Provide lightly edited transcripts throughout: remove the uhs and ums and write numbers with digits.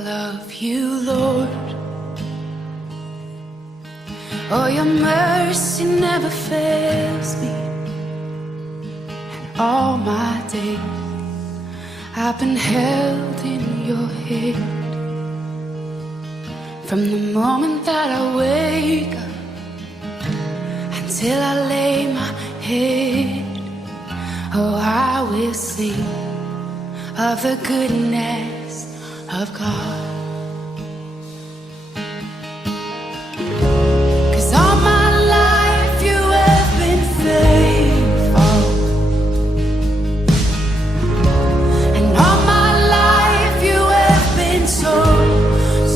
love you, Lord. Oh, your mercy never fails me. And all my days I've been held in your hand. From the moment that I wake up until I lay my head, oh, I will sing of the goodness of God. 'Cause all my life you have been faithful, and all my life you have been so,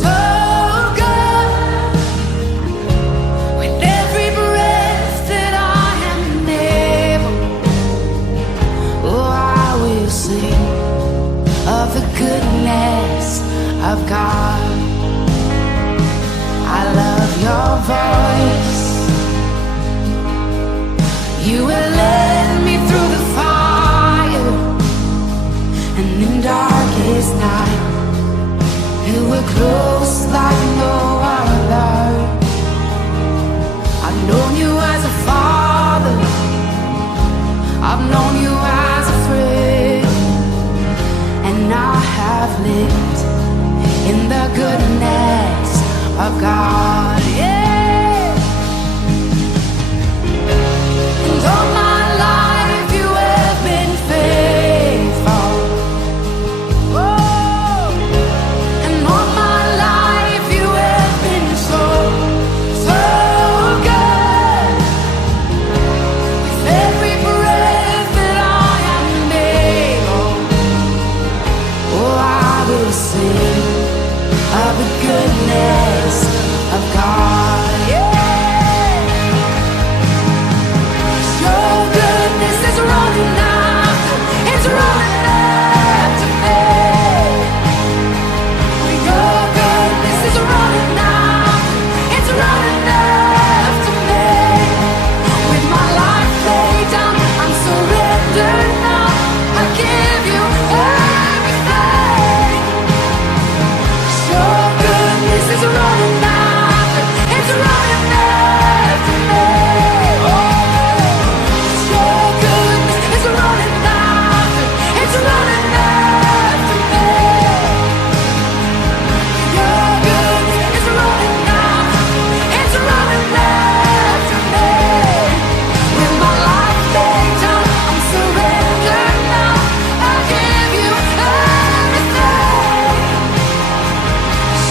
so good. With every breath that I am able, oh, I will sing of the goodness of God. I love your voice. You will lead me through the fire, and in darkest night you were close like no other. I've known you as a father, I've known you as a friend, and I have lived in the goodness of God, yeah. And all my life you have been faithful. Oh, and all my life you have been so, so good. With every breath that I am able, oh, I will sing of the goodness of God, yeah. Your goodness is running after, it's running after me. Your goodness is running after, it's running after me. With my life laid down, I'm surrendered now. I give you everything. Your goodness is running after, it's running after me. Your goodness is running after, it's running after me. Your goodness is running after, it's running after me. With my life laid down, I'm surrendered now. I give you everything.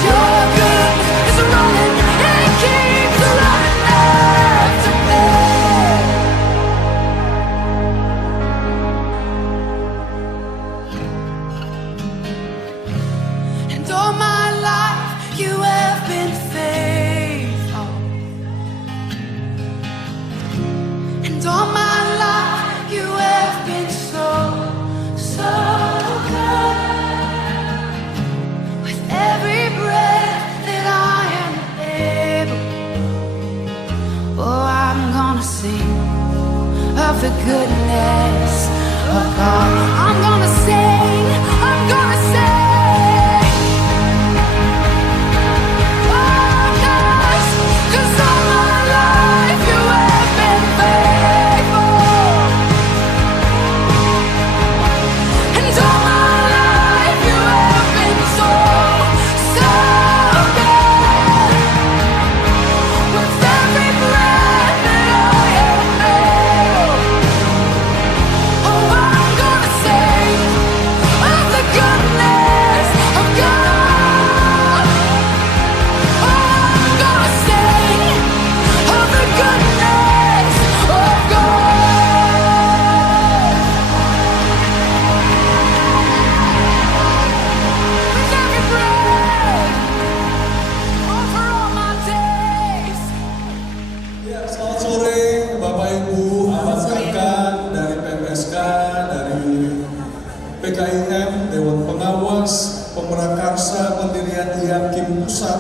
Your goodness is running, it keeps running after me. And all my life you have been faithful, and all my life you have been so, so good. With every breath that I am able, oh, I'm gonna sing of the goodness of God. I'm gonna sing, I'm gonna sing. Oh, 'cause all my life you have been faithful, and all my life you have been so, so good. With every breath that I am able, oh, I'm gonna sing of the goodness of God. Oh, I'm gonna sing of the goodness of God. With every breath, oh, for all my days. Ya, selamat sore Bapak Ibu, anak kakak dari PMSK, dari PKIM, Dewan Pengawas, Pemrakarsa, Pendirian IAKIM Pusat,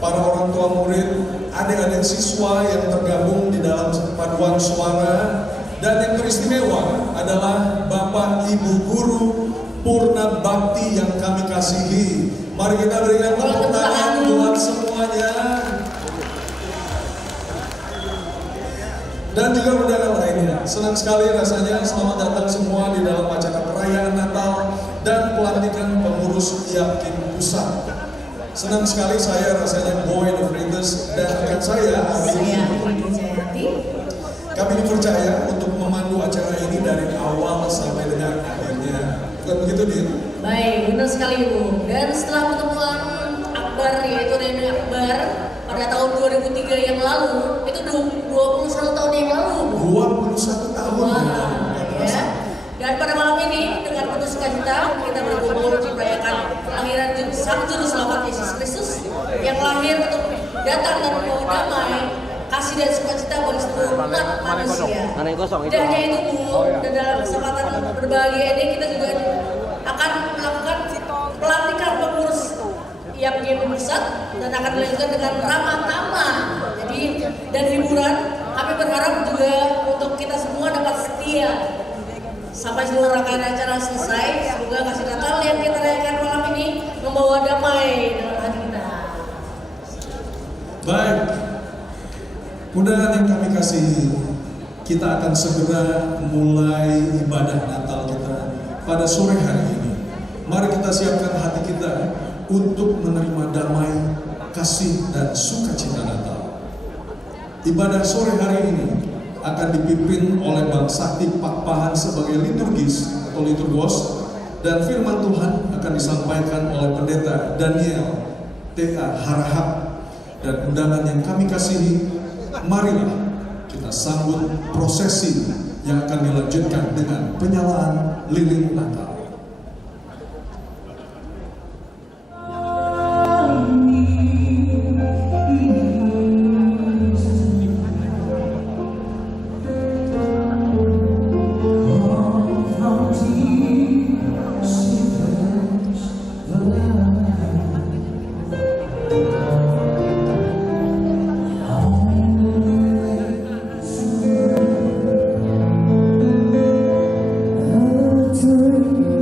para orang tua murid, adik-adik siswa yang tergabung di dalam paduan suara, dan yang teristimewa adalah Bapak Ibu Guru purna bakti yang kami kasihi. Mari kita berikan tepuk tangan buat semuanya. Dan juga undangan lainnya. Senang sekali rasanya selamat datang semua di dalam acara perayaan Natal dan pelantikan pengurus Yakin Pusat. Senang sekali saya rasanya Boy The Fritters dan rekan saya kami dipercaya untuk memandu acara ini dari awal sampai dengan akhirnya. Bukan begitu, Din? Baik, benar sekali Bu. Dan setelah pertemuan Akbar, yaitu Rene Akbar pada tahun 2003 yang lalu, itu 21 tahun yang lalu Bu. 21 tahun. Wah, ya. Dan pada malam ini dengan penuh sukacita kita berkumpul untuk merayakan kelahiran Sang Juru Selamat Yesus Kristus yang lahir untuk datang dan membawa damai, kasih dan sukacita bagi seluruh umat manusia. Tidak hanya itu Bu, dan dalam kesempatan berbahagia ini kita juga akan melakukan pelantikan pengurus Yakin Pusat dan akan dilanjutkan dengan ramah tamah. Jadi dan hiburan, kami berharap juga untuk kita semua dapat setia sampai seluruh rangkaian acara selesai. Semoga kasih Natal yang kita rayakan malam ini membawa damai dalam hati kita. Baik, undangan yang kami kasihi, kita akan segera mulai ibadah Natal kita pada sore hari ini. Mari kita siapkan hati kita untuk menerima damai, kasih, dan sukacita Natal. Ibadah sore hari ini akan dipimpin oleh Bang Sakti Pakpahan sebagai liturgis atau liturgos, dan firman Tuhan akan disampaikan oleh Pendeta Daniel T.A. Harahap. Dan undangan yang kami kasihi, marilah kita sambut prosesi yang akan dilanjutkan dengan penyalaan lilin Natal. Dream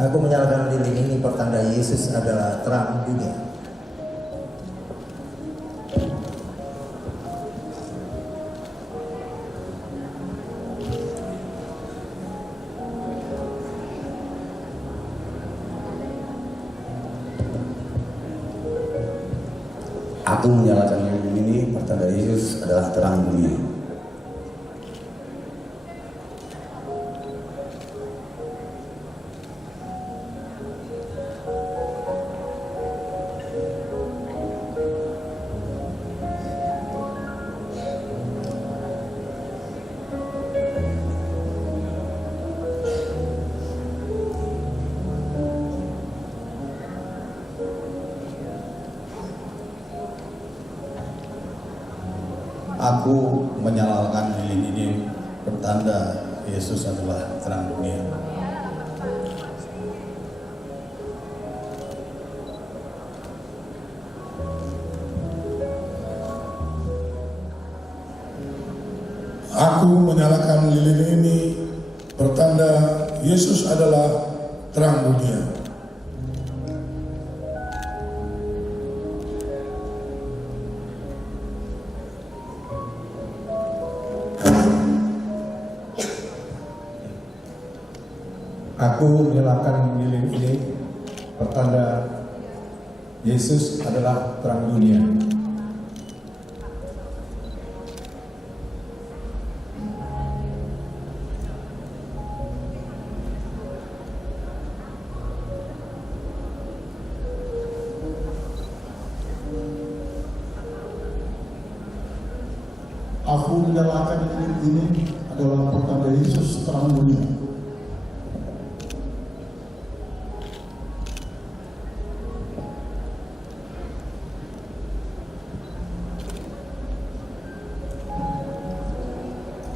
Aku menyalakan lilin ini pertanda Yesus adalah terang dunia. Aku menyalakan lilin ini pertanda Yesus adalah terang dunia. Aku menyalakan lilin ini pertanda Yesus adalah terang dunia. Aku menyalakan lilin ini pertanda Yesus adalah terang dunia. Aku menyalakan lilin ini pertanda Yesus adalah terang dunia. Aku menyalakan lilin ini adalah pertanda Yesus terang dunia.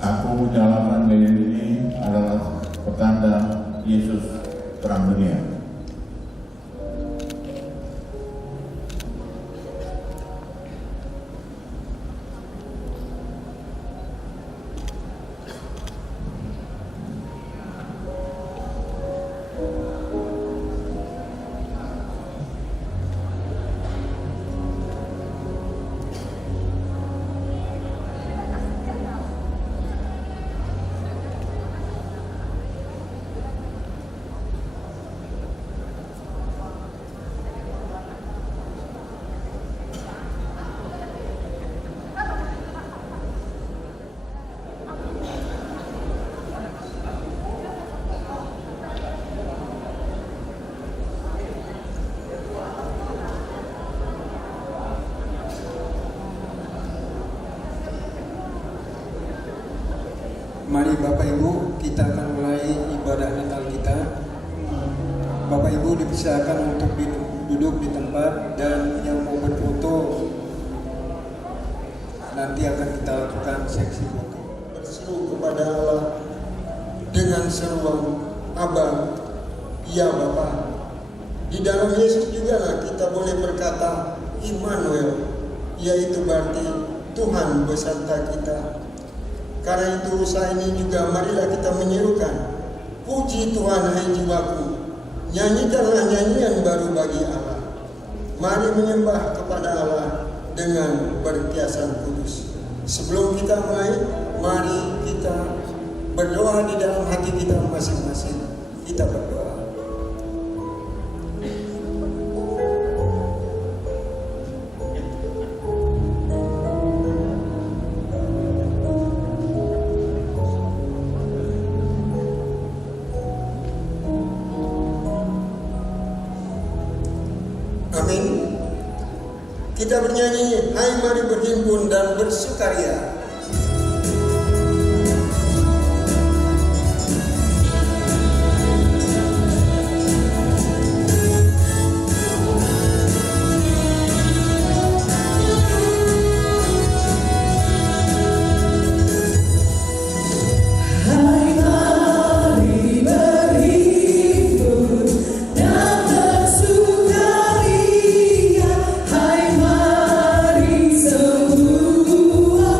Aku menyalakan lilin ini adalah pertanda Yesus terang dunia. Mari Bapak Ibu, kita akan mulai ibadah Natal kita. Bapak Ibu dipersilakan untuk duduk di tempat, dan yang mau berfoto nanti akan kita lakukan seksi foto. Berseru kepada Allah dengan seruan Aba, ya Bapa. Di dalam Yesus juga kita boleh berkata Immanuel, yaitu berarti Tuhan beserta kita. Karena itu usaha ini juga marilah kita menyerukan, puji Tuhan hai jiwaku, nyanyikanlah nyanyian baru bagi Allah. Mari menyembah kepada Allah dengan berkiasan kudus. Sebelum kita mulai, mari kita berdoa di dalam hati kita masing-masing. Kita berdoa. Amin. Kita bernyanyi, hai mari berhimpun dan bersukaria. Hai mari semua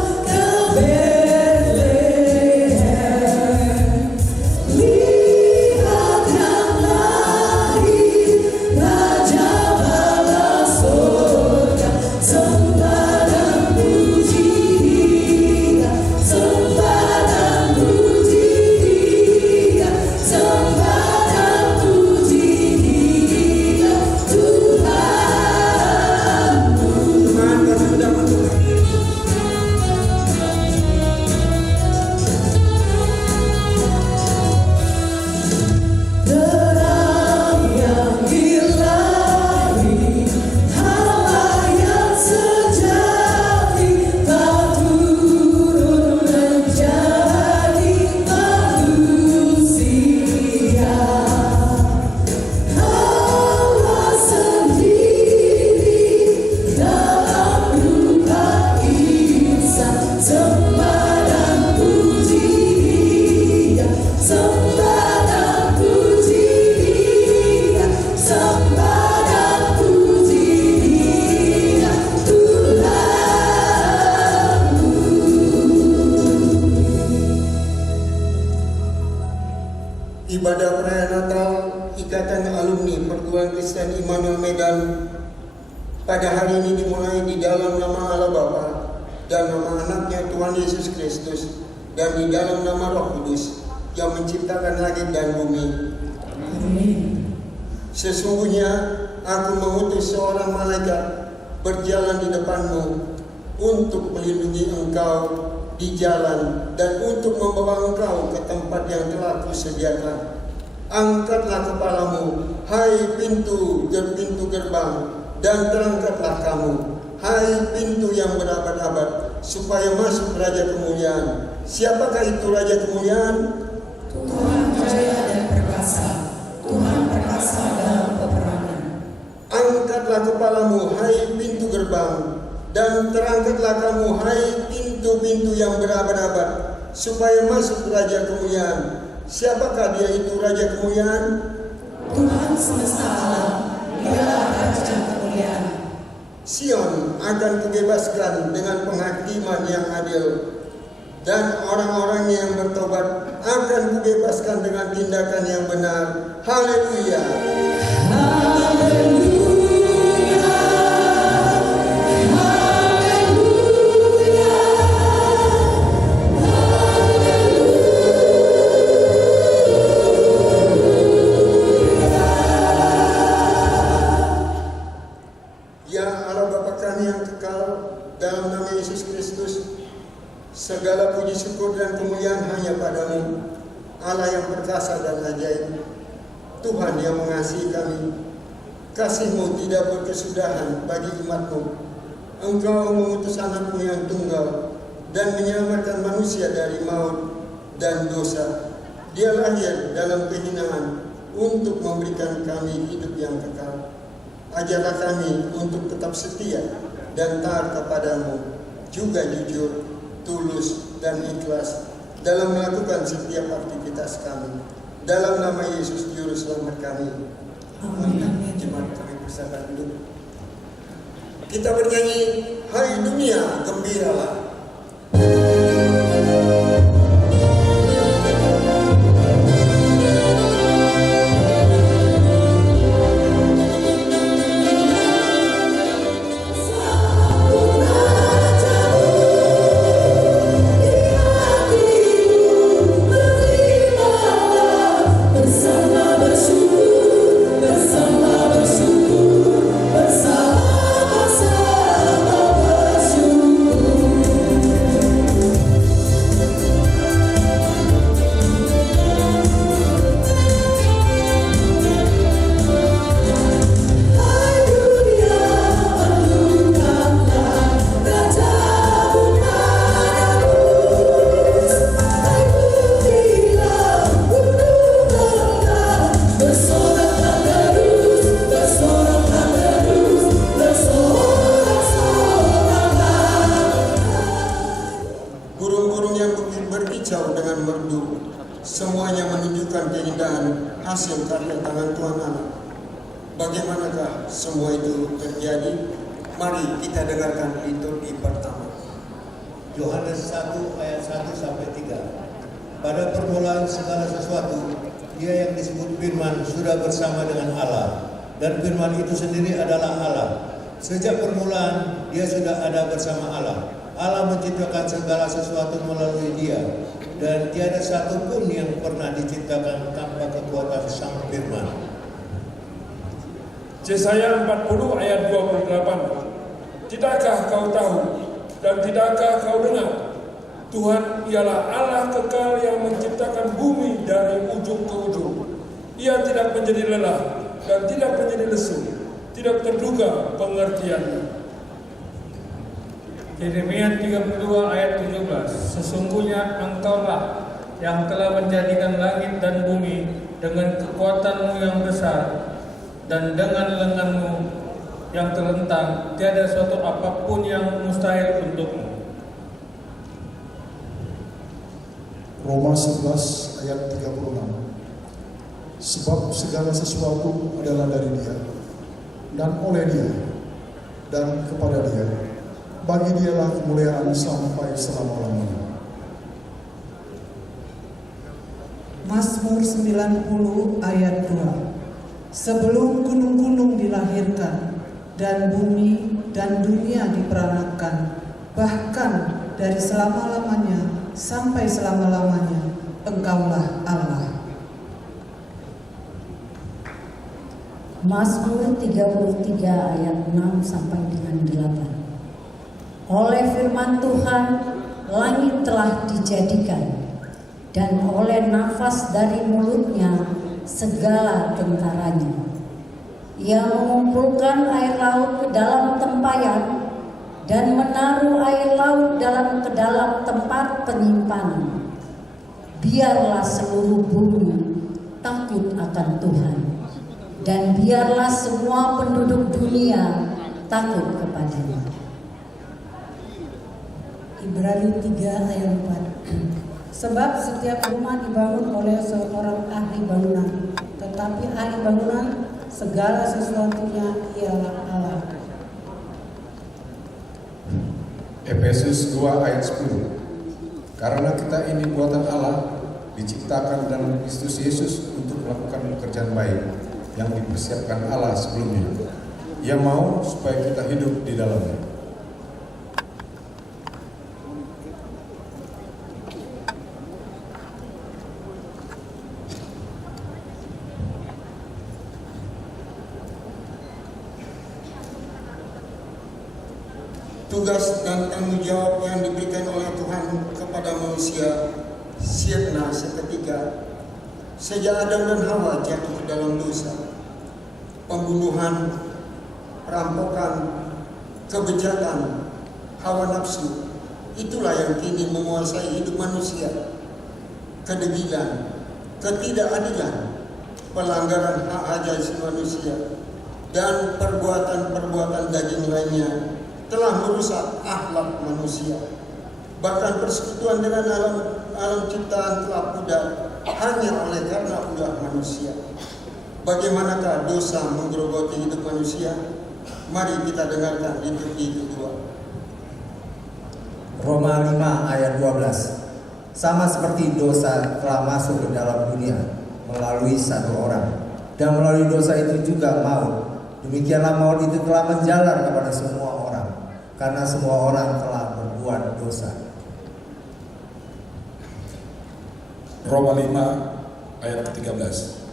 pada hari ini dimulai di dalam nama Allah Bapa dan nama anaknya Tuhan Yesus Kristus dan di dalam nama Roh Kudus yang menciptakan langit dan bumi. Sesungguhnya aku mengutus seorang malaikat berjalan di depanmu untuk melindungi engkau di jalan dan untuk membawa engkau ke tempat yang telah kusediakan. Angkatlah kepalamu, hai pintu gerbang, dan terangkatlah kamu, hai pintu yang berabad-abad, supaya masuk Raja Kemuliaan. Siapakah itu Raja Kemuliaan? Tuhan jaya dan perkasa, Tuhan perkasa dalam peperangan. Angkatlah kepalamu, hai pintu gerbang, dan terangkatlah kamu, hai pintu-pintu yang berabad-abad, supaya masuk Raja Kemuliaan. Siapakah dia itu Raja Kemuliaan? Tuhan semesta alam, dialah Raja Kemuliaan. Sion akan kubebaskan dengan penghakiman yang adil, dan orang-orangnya yang bertobat akan kubebaskan dengan tindakan yang benar. Haleluya. Segala puji syukur dan kemuliaan hanya padamu, Allah yang perkasa dan ajaib, Tuhan yang mengasihi kami. Kasih-Mu tidak berkesudahan bagi umat-Mu. Engkau mengutus anak-Mu yang tunggal dan menyelamatkan manusia dari maut dan dosa. Dia lahir dalam kehinaan untuk memberikan kami hidup yang kekal. Ajarlah kami untuk tetap setia dan taat kepadamu, juga jujur, tulus dan ikhlas dalam melakukan setiap aktivitas kami. Dalam nama Yesus Juru Selamat kami. Amin. Jemaat kami bersama dulu. Kita bernyanyi, hai dunia gembiralah. Semuanya menunjukkan keindahan hasil karya tangan Tuhan Allah. Bagaimanakah semua itu terjadi? Mari kita dengarkan liturgi pertama. Yohanes 1 ayat 1 sampai 3. Pada permulaan segala sesuatu, Dia yang disebut Firman sudah bersama dengan Allah, dan Firman itu sendiri adalah Allah. Sejak permulaan Dia sudah ada bersama Allah. Allah menciptakan segala sesuatu melalui Dia, dan tiada satu pun yang pernah diciptakan tanpa kekuatan Sang Firman. Yesaya 40 ayat 28. Tidakkah kau tahu dan tidakkah kau dengar? Tuhan ialah Allah kekal yang menciptakan bumi dari ujung ke ujung. Ia tidak menjadi lelah dan tidak menjadi lesu, tidak terduga pengertiannya. Yeremia 32 ayat 17. Sesungguhnya engkaulah yang telah menjadikan langit dan bumi dengan kekuatanmu yang besar dan dengan lenganmu yang terlentang, tiada suatu apapun yang mustahil untukmu. Roma 11 ayat 36. Sebab segala sesuatu adalah dari Dia, dan oleh Dia, dan kepada Dia. Bagi Dialah kemuliaan sampai selama-lamanya. Mazmur 90 ayat 2. Sebelum gunung-gunung dilahirkan, dan bumi dan dunia diperanakan, bahkan dari selama-lamanya sampai selama-lamanya, Engkaulah Allah. Mazmur 33 ayat 6 sampai dengan 8. Oleh firman Tuhan, langit telah dijadikan, dan oleh nafas dari mulutnya segala tentaranya. Ia mengumpulkan air laut ke dalam tempayan dan menaruh air laut ke dalam tempat penyimpanan. Biarlah seluruh bumi takut akan Tuhan, dan biarlah semua penduduk dunia takut kepadanya. Ibrani 3 ayat 4. Sebab setiap rumah dibangun oleh seorang ahli bangunan, tetapi ahli bangunan segala sesuatunya ialah Allah. Efesus 2 ayat 10. Karena kita ini buatan Allah, diciptakan dalam Kristus Yesus untuk melakukan pekerjaan baik yang dipersiapkan Allah sebelumnya. Ia mau supaya kita hidup di dalamnya. Tugas dan tanggung jawab yang diberikan oleh Tuhan kepada manusia sirna seketika sejak Adam dan Hawa jatuh ke dalam dosa. Pembunuhan, perampokan, kebejatan, hawa nafsu, itulah yang kini menguasai hidup manusia. Kedegilan, ketidakadilan, pelanggaran hak asasi manusia, dan perbuatan-perbuatan daging lainnya telah merusak akhlak manusia. Bahkan persekutuan dengan alam ciptaan telah pudar hanya oleh karena ulah manusia. Bagaimanakah dosa menggerogoti hidup manusia? Mari kita dengarkan liturgi kedua. Roma 5 ayat 12. Sama seperti dosa telah masuk ke dalam dunia melalui satu orang, dan melalui dosa itu juga maut. Demikianlah maut itu telah menjalar kepada semua orang, karena semua orang telah berbuat dosa. Roma 5 ayat 13.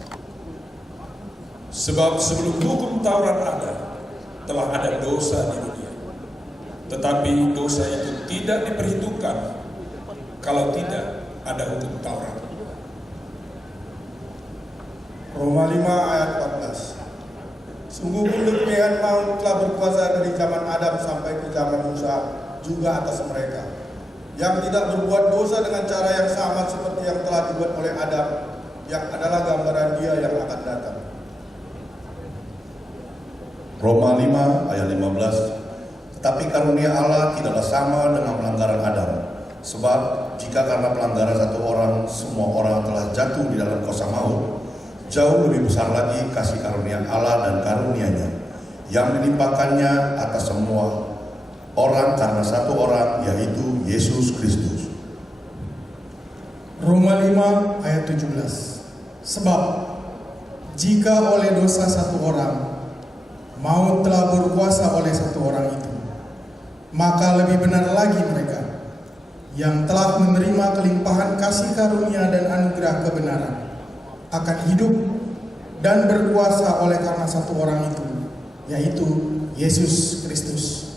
Sebab sebelum hukum Taurat ada, telah ada dosa di dunia. Tetapi dosa itu tidak diperhitungkan kalau tidak ada hukum Taurat. Roma 5 ayat 14. Sungguh pun demikian maut telah berkuasa dari zaman Adam sampai ke zaman Musa juga atas mereka, yang tidak berbuat dosa dengan cara yang sama seperti yang telah dibuat oleh Adam, yang adalah gambaran Dia yang akan datang. Roma 5 ayat 15. Tetapi karunia Allah tidaklah sama dengan pelanggaran Adam. Sebab jika karena pelanggaran satu orang semua orang telah jatuh di dalam kuasa maut, jauh lebih besar lagi kasih karunia Allah dan karunia-Nya yang dilimpahkannya atas semua orang karena satu orang, yaitu Yesus Kristus. Roma 5 ayat 17. Sebab jika oleh dosa satu orang maut telah berkuasa oleh satu orang itu, maka lebih benar lagi mereka yang telah menerima kelimpahan kasih karunia dan anugerah kebenaran akan hidup dan berkuasa oleh karena satu orang itu, yaitu Yesus Kristus.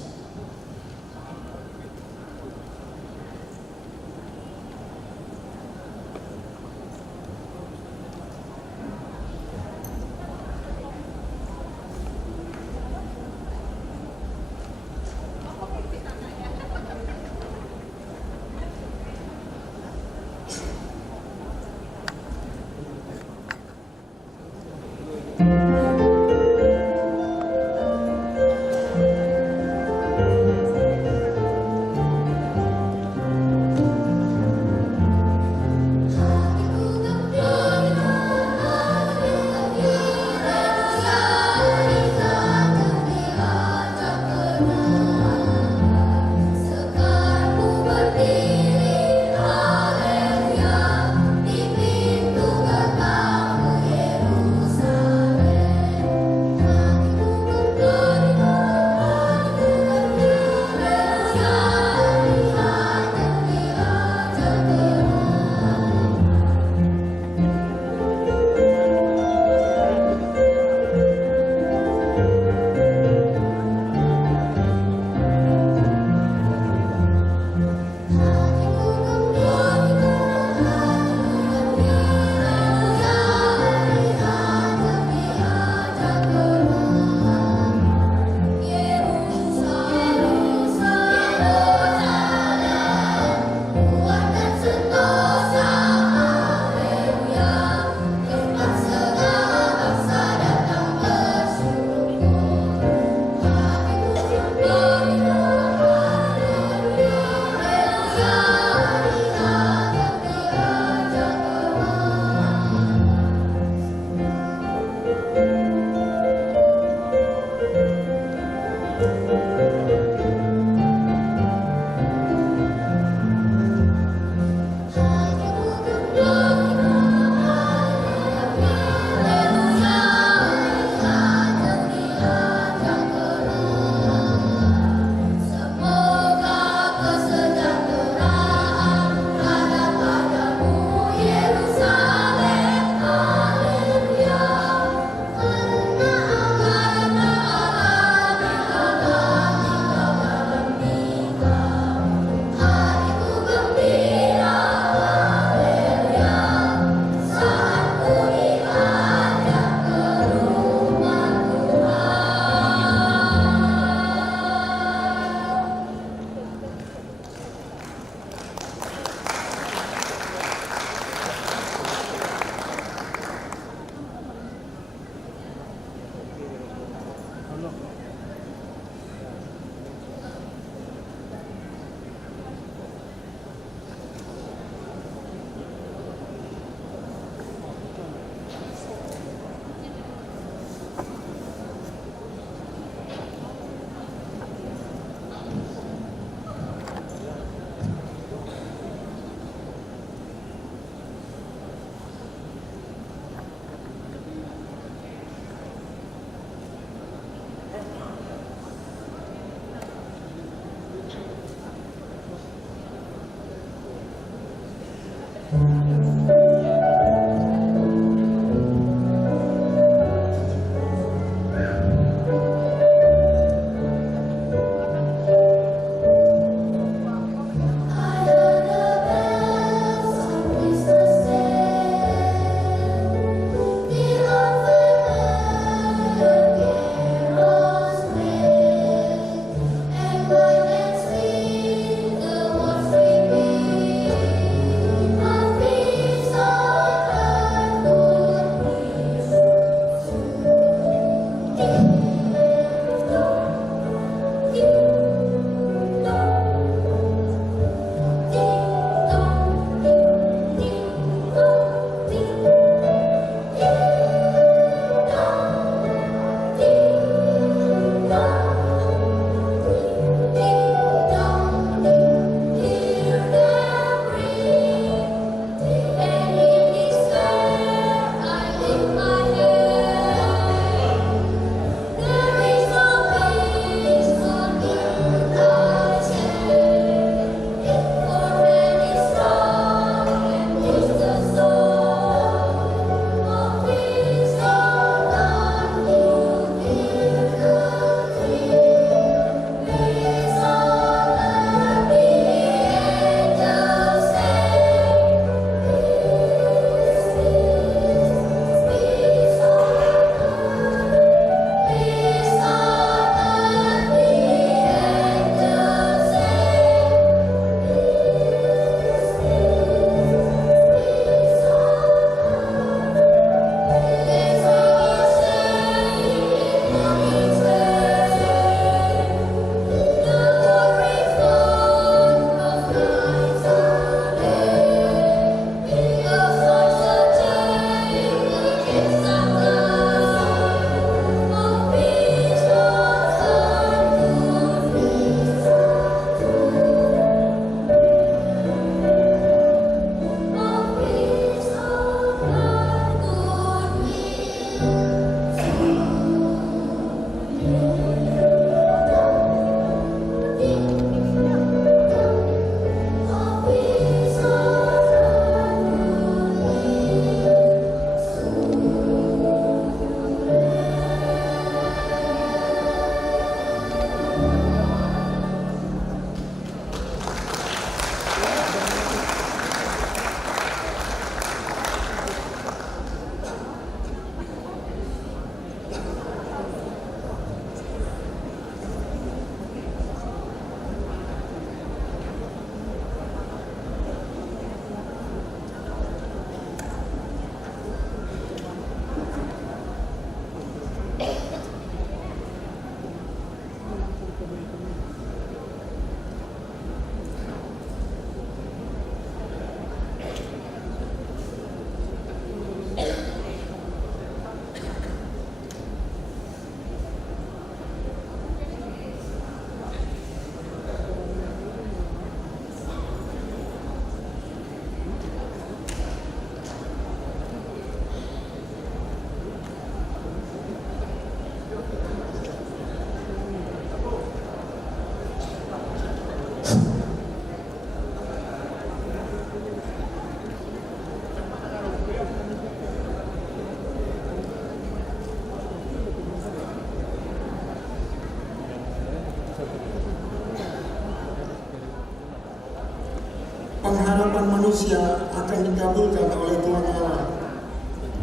pengharapan manusia akan dikabulkan oleh Tuhan Allah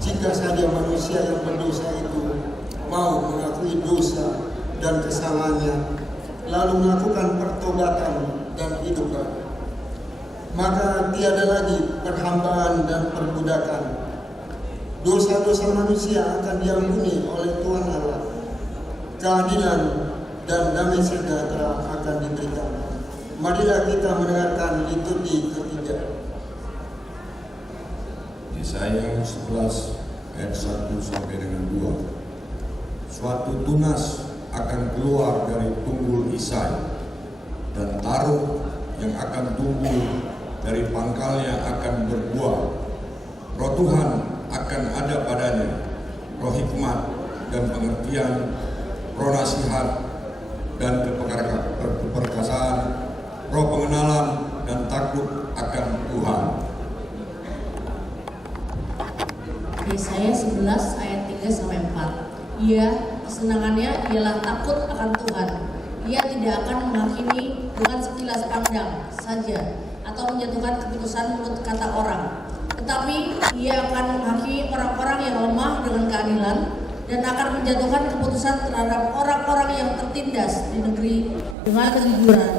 jika saja manusia yang berdosa itu mau mengakui dosa dan kesalahannya, lalu melakukan pertobatan dan hidup baru. Maka tiada lagi perhambaan dan perbudakan. Dosa-dosa manusia akan diampuni oleh Tuhan Allah. Keadilan dan damai sejahtera akan diberikan. Marilah kita mendengarkan liturgi ketiga. Yesaya 11 ayat 1 sampai dengan 2. Suatu tunas akan keluar dari tunggul Isai, dan taruh yang akan tumbuh dari pangkalnya akan berbuah. Roh Tuhan akan ada padanya, roh hikmat dan pengertian, roh nasihat dan keperkasaan, roh pengenalan dan takut akan Tuhan. Yesaya 11 ayat 3 sampai 4. Kesenangannya ialah takut akan Tuhan. Ia tidak akan menghakimi dengan sekilas pandang saja atau menjatuhkan keputusan menurut kata orang. Tetapi ia akan menghakimi orang-orang yang lemah dengan keadilan dan akan menjatuhkan keputusan terhadap orang-orang yang tertindas di negeri dengan kejujuran.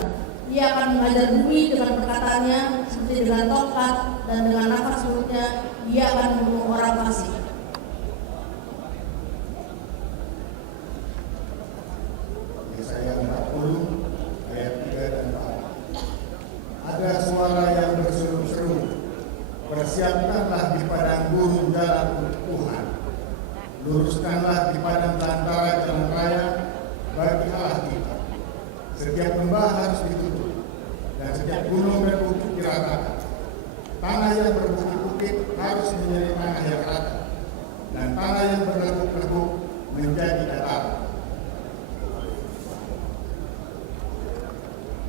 Ia akan mengajar bumi dengan perkataannya seperti dengan tongkat, dan dengan nafas mulutnya ia akan membunuh orang fasik. Yesaya 40 ayat 3 dan 4. Ada suara yang berseru-seru, persiapkanlah di padang gurun jalan untuk Tuhan, luruskanlah di padang belantara jalan raya bagi Allah kita. Setiap lembah harus ditutup dan setiap gunung dan bukit diratakan. Tanah yang berbukit-bukit harus menjadi tanah yang rata, dan tanah yang berlekuk-lekuk menjadi datar.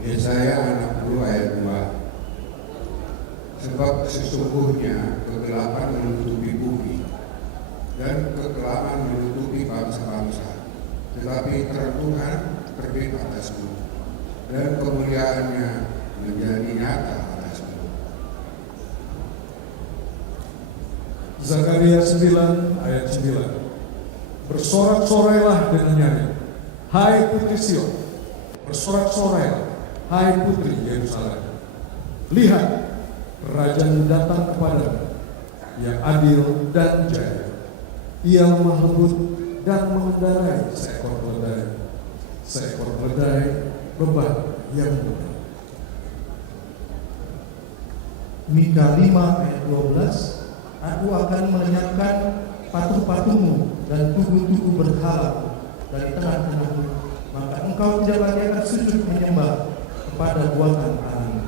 Yesaya 60 ayat 2. Sebab sesungguhnya kegelapan menutupi bumi dan kegelapan menutupi bangsa-bangsa, tetapi terang Tuhan terbit atasmu dan kemuliaannya menjadi nyata atasmu. Zakaria 9 ayat 9. Bersorak-sorailah dengan nyanyi, hai putri Sion, bersorak-sorailah, hai putri Yerusalem. Lihat, Raja datang kepadamu, yang adil dan jaya. Ia lemah lembut dan mengendarai seekor keledai beban yang mudah. Mika 5 ayat 12. Aku akan melenyapkan patung-patungmu dan tugu-tugu berhala dari tengah-tengahmu, maka engkau tidak lagi akan sujud menyembah kepada buatan tanganmu.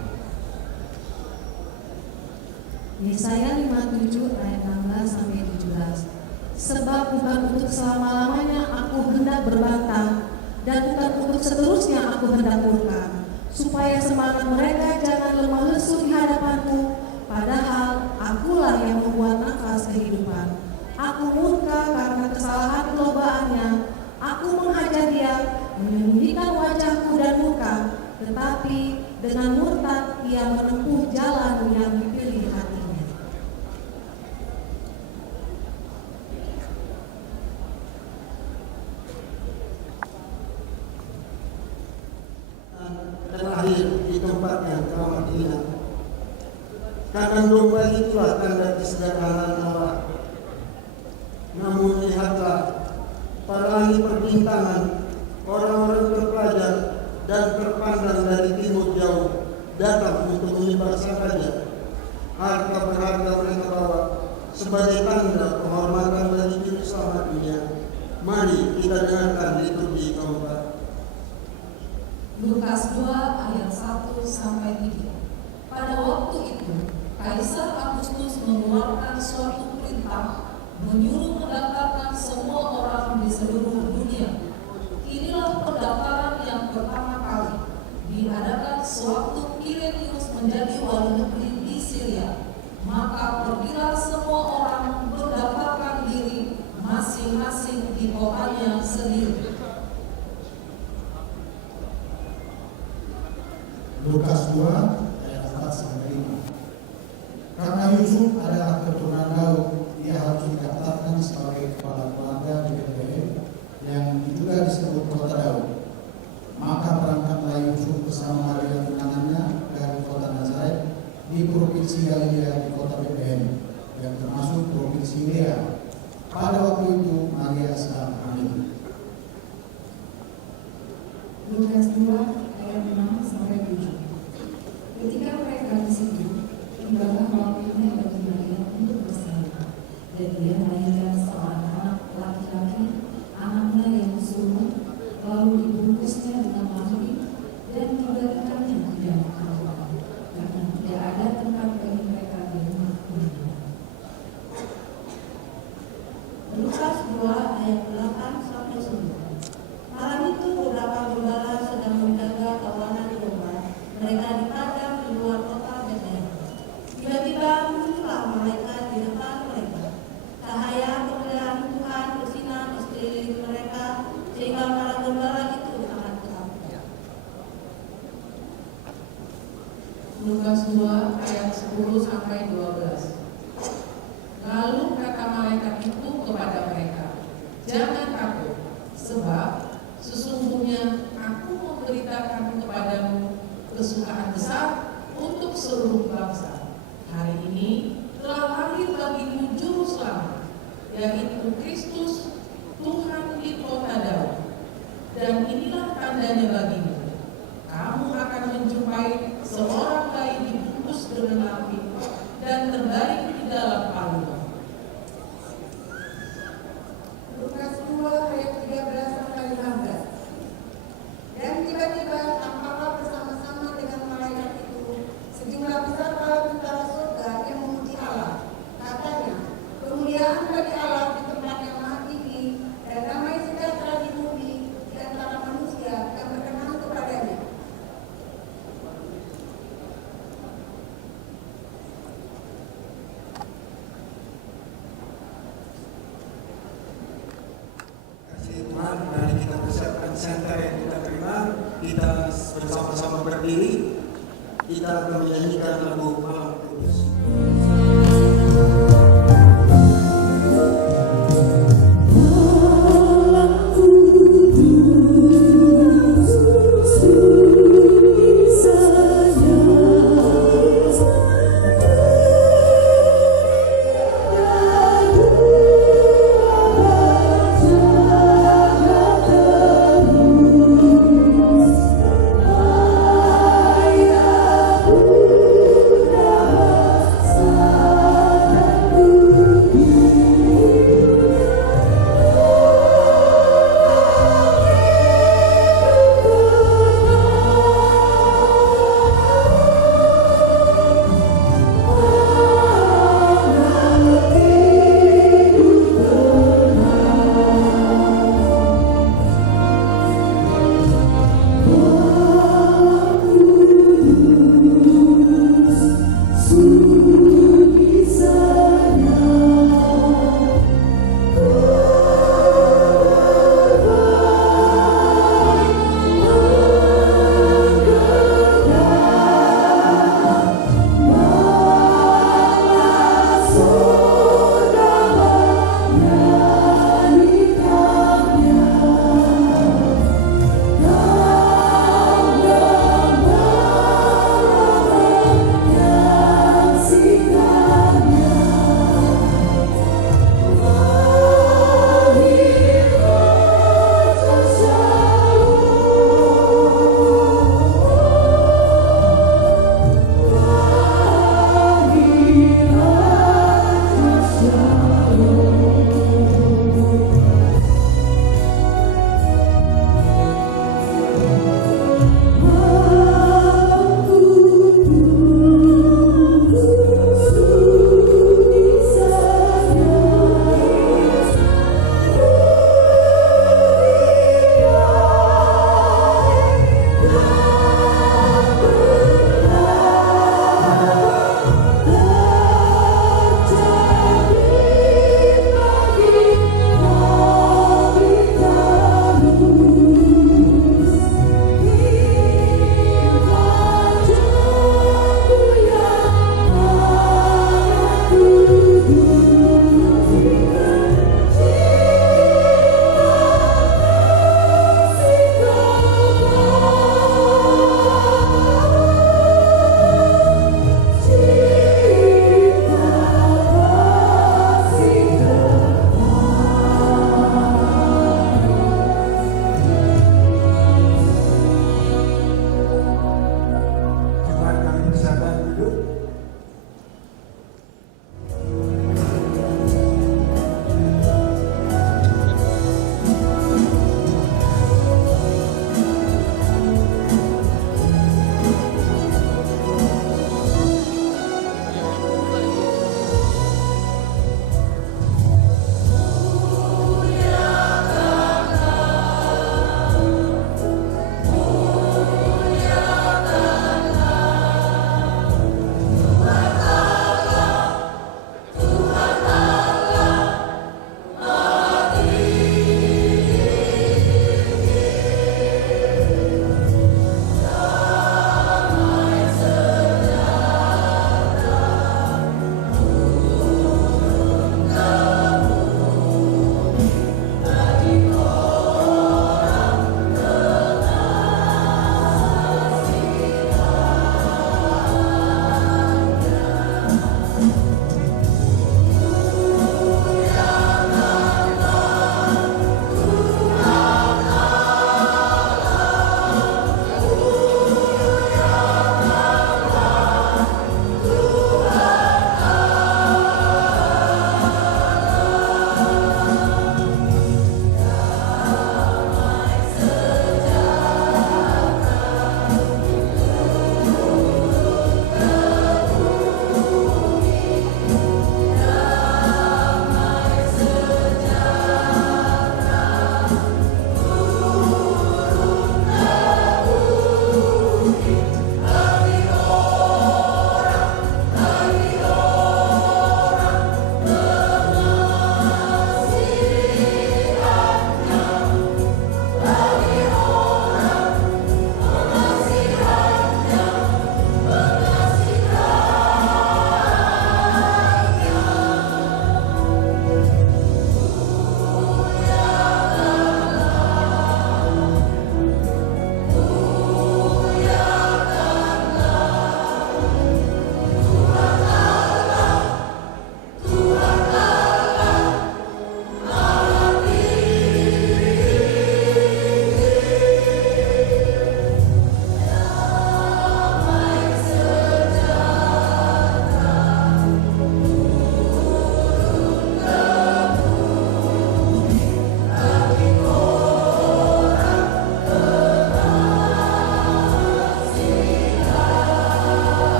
Yesaya 57 ayat 16 sampai 17. Sebab bukan untuk selama-lamanya aku hendak berbantah, dan bukan untuk seterusnya aku hendak murka, supaya semangat mereka jangan lemah lesu di hadapanku, padahal akulah yang membuat nafas kehidupan. Aku murka karena kesalahan perlobaannya, aku menghajar dia, menyembunyikan wajahku dan murka, tetapi dengan murtad ia menempuh jalan yang dipilih hatinya. Terakhir di tempat yang teramat indah, kandang domba itulah tanda kesederhanaan Allah. Namun lihatlah, para ahli perbintangan, orang-orang terpelajar dan terpandang dari timur jauh datang untuk menyembah sang raja. Harta berharga mereka bawa sebagai tanda penghormatan bagi juru selamat dunia. Mari kita dengarkan liturgi keempat. Lukas 2 ayat 1 sampai 3. Pada waktu itu, Kaisar Agustus mengeluarkan suatu perintah menyuruh mendaftarkan semua orang di seluruh dunia. Inilah pendaftaran yang pertama kali diadakan sewaktu Kirenius menjadi wali negeri di Syria. Maka pergilah semua orang mendaftarkan diri masing-masing di kotanya sendiri. Lukas 2 ayat 4 4-5. Karena Yusuf adalah keturunan Daud, dia harus dikatakan sebagai kepala keluarga di Bethlehem yang juga disebut kota Daud. Maka berangkatlah Yusuf bersama Maria tunangannya dari kota Nazaret di provinsi Galilea di kota Bethlehem yang termasuk provinsi Yudea. Pada waktu itu Maria sedang hamil. Lukas 2 ayat 6-7. Ketika mereka di situ, tibalah waktunya bagi Maria untuk bersalin, dan dia melahirkan seorang anak laki-laki, anaknya yang sulung, lalu dibungkusnya dengan mangkuk dan dibagikannya di dalam kamar, karena tidak ada tempat bagi mereka di rumah Maria. Lukas 2 ayat 8-10. Malam itu beberapa gembala sedang menjaga kawanan domba. Mereka di padang di luar kota Bethlehem. Tiba-tiba muncullah malaikat di depan mereka. Cahaya kemuliaan Tuhan bersinar di sekeliling mereka, sehingga para gembala itu sangat ketakutan. Lukas 2 ayat 10-12. Lalu kata malaikat itu kepada mereka, jangan takut, sebab sesungguhnya aku memberitakan kepadamu kesukaan besar untuk seluruh bangsa. Hari ini telah lahir bagimu juru selamat, yaitu Kristus Tuhan di kota Daud. Dan inilah tandanya bagimu, kamu akan menjumpai seorang bayi dibungkus dengan api dan terbaring di dalam palungan. Lukas 2 ayat 13-15. Dan tiba-tiba tampaklah bersama-sama dengan malaikat itu sejumlah besar para tentara surga yang memuji Allah. Katanya, kemuliaan bagi Allah di tempat yang maha tinggi dan damai sejahtera di bumi di antara manusia yang berkenan kepadanya. Tuhan, mari kita persiapkan senter yang kita terima. Kita bersama-sama berdiri. Kita akan menyanyikan lagu Malam Kudus.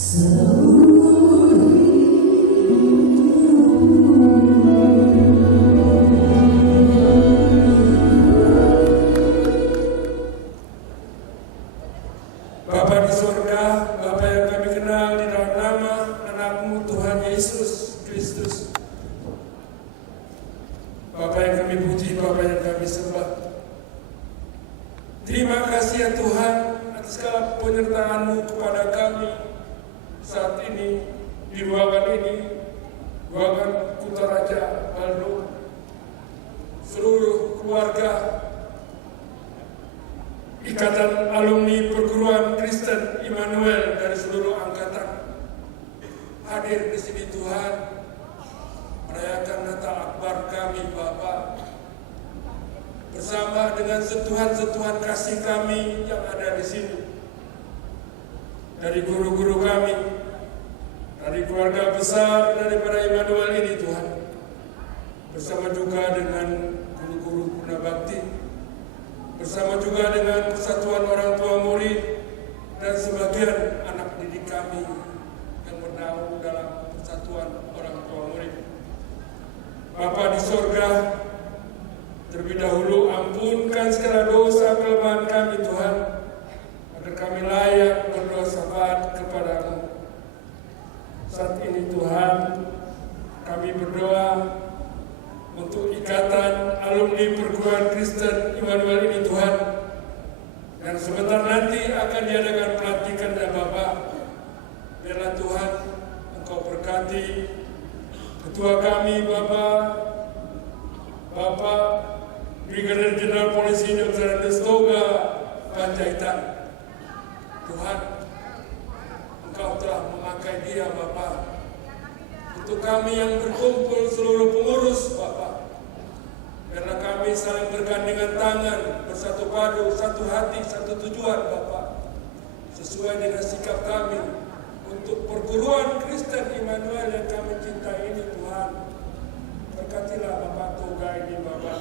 Bapa di surga, Bapa yang kami kenal di dalam nama anak-Mu Tuhan Yesus Kristus. Bapa yang kami puji, Bapa yang kami sembah. Terima kasih ya Tuhan atas segala penyertaan-Mu kepada kami saat ini di ruangan ini, ruangan Kutaraja Bandung, seluruh keluarga Ikatan Alumni Perguruan Kristen Immanuel dari seluruh angkatan hadir di sini Tuhan, merayakan Natal Akbar kami Bapa, bersama dengan sentuhan-sentuhan kasih kami yang ada di sini, dari guru-guru kami, dari keluarga besar daripada Immanuel ini Tuhan, bersama juga dengan guru-guru Punabakti, bersama juga dengan persatuan orang tua murid dan sebagian anak didik kami yang bernaung dalam persatuan orang tua murid. Bapa di sorga, terlebih dahulu ampunkan segala dosa kelemahan kami Tuhan, agar kami layak berdoa syafaat kepada-Mu. Saat ini Tuhan, kami berdoa untuk Ikatan Alumni Perguruan Kristen Immanuel ini Tuhan, dan sebentar nanti akan diadakan pelantikan dan Bapak. Biarlah Tuhan Engkau berkati ketua kami Bapak Brigadier Jenderal Polisi Dr. Destoga Panjaitan. Tuhan, Engkau telah memakai dia Bapak untuk kami yang berkumpul seluruh pengurus Bapak. Karena kami saling bergandengan tangan, bersatu padu, satu hati, satu tujuan Bapak, sesuai dengan sikap kami untuk perguruan Kristen Immanuel yang kami cintai ini Tuhan. Berkatilah Bapak Toga ini Bapak.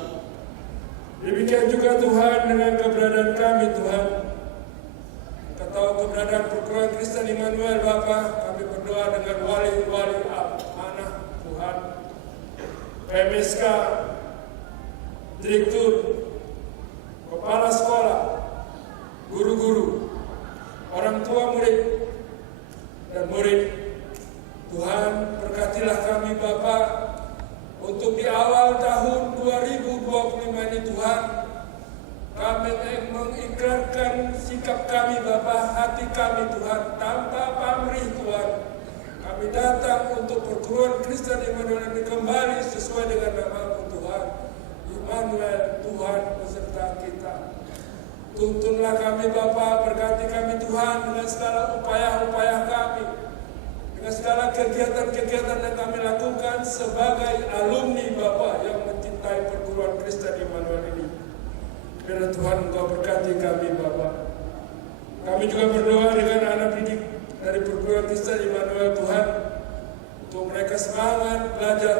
Demikian juga Tuhan dengan keberadaan kami Tuhan. Kau tahu keberadaan perguruan Kristen Immanuel Bapak, kami berdoa dengan wali-wali amanah Tuhan, PMSK, direktur, kepala sekolah, guru-guru, orang tua murid, dan murid. Tuhan, berkatilah kami Bapak untuk di awal tahun 2025 ini Tuhan, kami mengikrarkan sikap kami Bapak, hati kami Tuhan, tanpa pamrih Tuhan. Kami datang untuk perguruan Kristen Immanuel ini kembali sesuai dengan nama-Mu Tuhan. Immanuel, Tuhan beserta kita. Tuntunlah kami Bapa, berkati kami Tuhan dengan segala upaya-upaya kami, dengan segala kegiatan-kegiatan yang kami lakukan sebagai alumni Bapa yang mencintai perguruan Kristen Immanuel ini. Biarlah Tuhan Engkau berkati kami Bapa. Kami juga berdoa dengan anak didik dari perguruan Kristen Immanuel Tuhan, untuk mereka semangat belajar.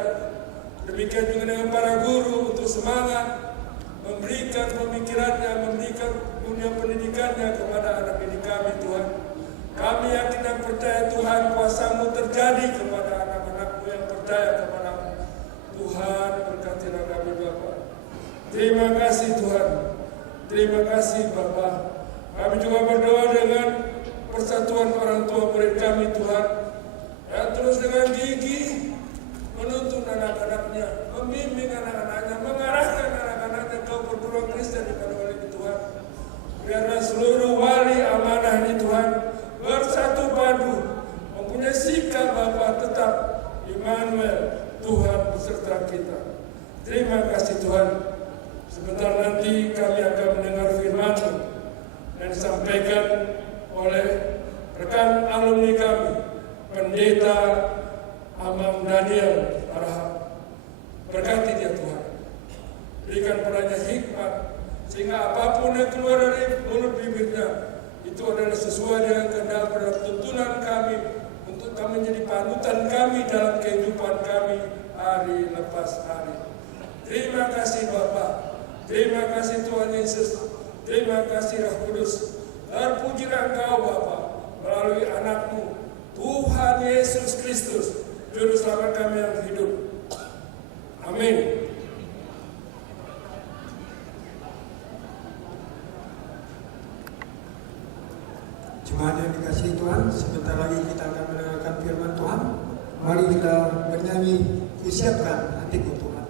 Demikian juga dengan para guru untuk semangat memberikan pemikirannya, memberikan dunia pendidikannya kepada anak didik kami Tuhan. Kami yakin dan percaya Tuhan, kuasa-Mu terjadi kepada anak-anak-Mu yang percaya kepada-Mu. Tuhan, berkatilah kami Bapa. Terima kasih Tuhan. Terima kasih Bapa. Kami juga berdoa dengan persatuan orang tua murid kami Tuhan, yang terus dengan gigih menuntun anak-anaknya, membimbing anak-anaknya, mengarahkan anak-anaknya ke perguruan Kristen Immanuel ini Tuhan. Biarlah seluruh wali amanah ini Tuhan bersatu padu, mempunyai sikap Bapa tetap Immanuel, Tuhan beserta kita. Terima kasih Tuhan. Sebentar nanti kami akan mendengar firman-Mu yang disampaikan oleh rekan alumni kami, Pendeta Amam Daniel Arham. Berkati dia Tuhan, berikan padanya hikmat, sehingga apapun yang keluar dari mulut bibirnya itu adalah sesuai dengan kehendak dan tuntunan kami, untuk kami menjadi panutan kami dalam kehidupan kami hari lepas hari. Terima kasih Bapa, terima kasih Tuhan Yesus, terima kasih Roh Kudus. Terpujilah Engkau Bapa melalui anak-Mu Tuhan Yesus Kristus, Juru Selamat kami yang hidup. Amin. Jemaat yang dikasihi Tuhan, sebentar lagi kita akan mendengarkan firman Tuhan. Mari kita bernyanyi, kusiapkan hatiku Tuhan.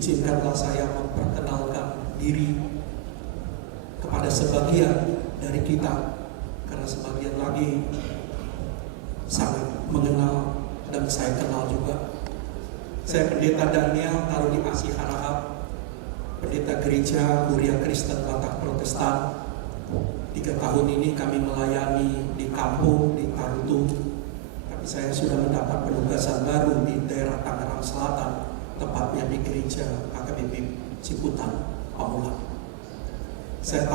izinkanlah saya memperkenalkan diri kepada sebagian dari kita, karena sebagian lagi sangat mengenal dan saya kenal juga. Saya Pendeta Daniel Taruni Asih Harahap, Pendeta Gereja Kuria Kristen Batak Protestan. 3 tahun ini kami melayani di kampung di Tarutung, tapi saya sudah mendapat penugasan baru di daerah Tangerang Selatan, tepatnya di gereja AKBP Ciputan, Pamulang. Saya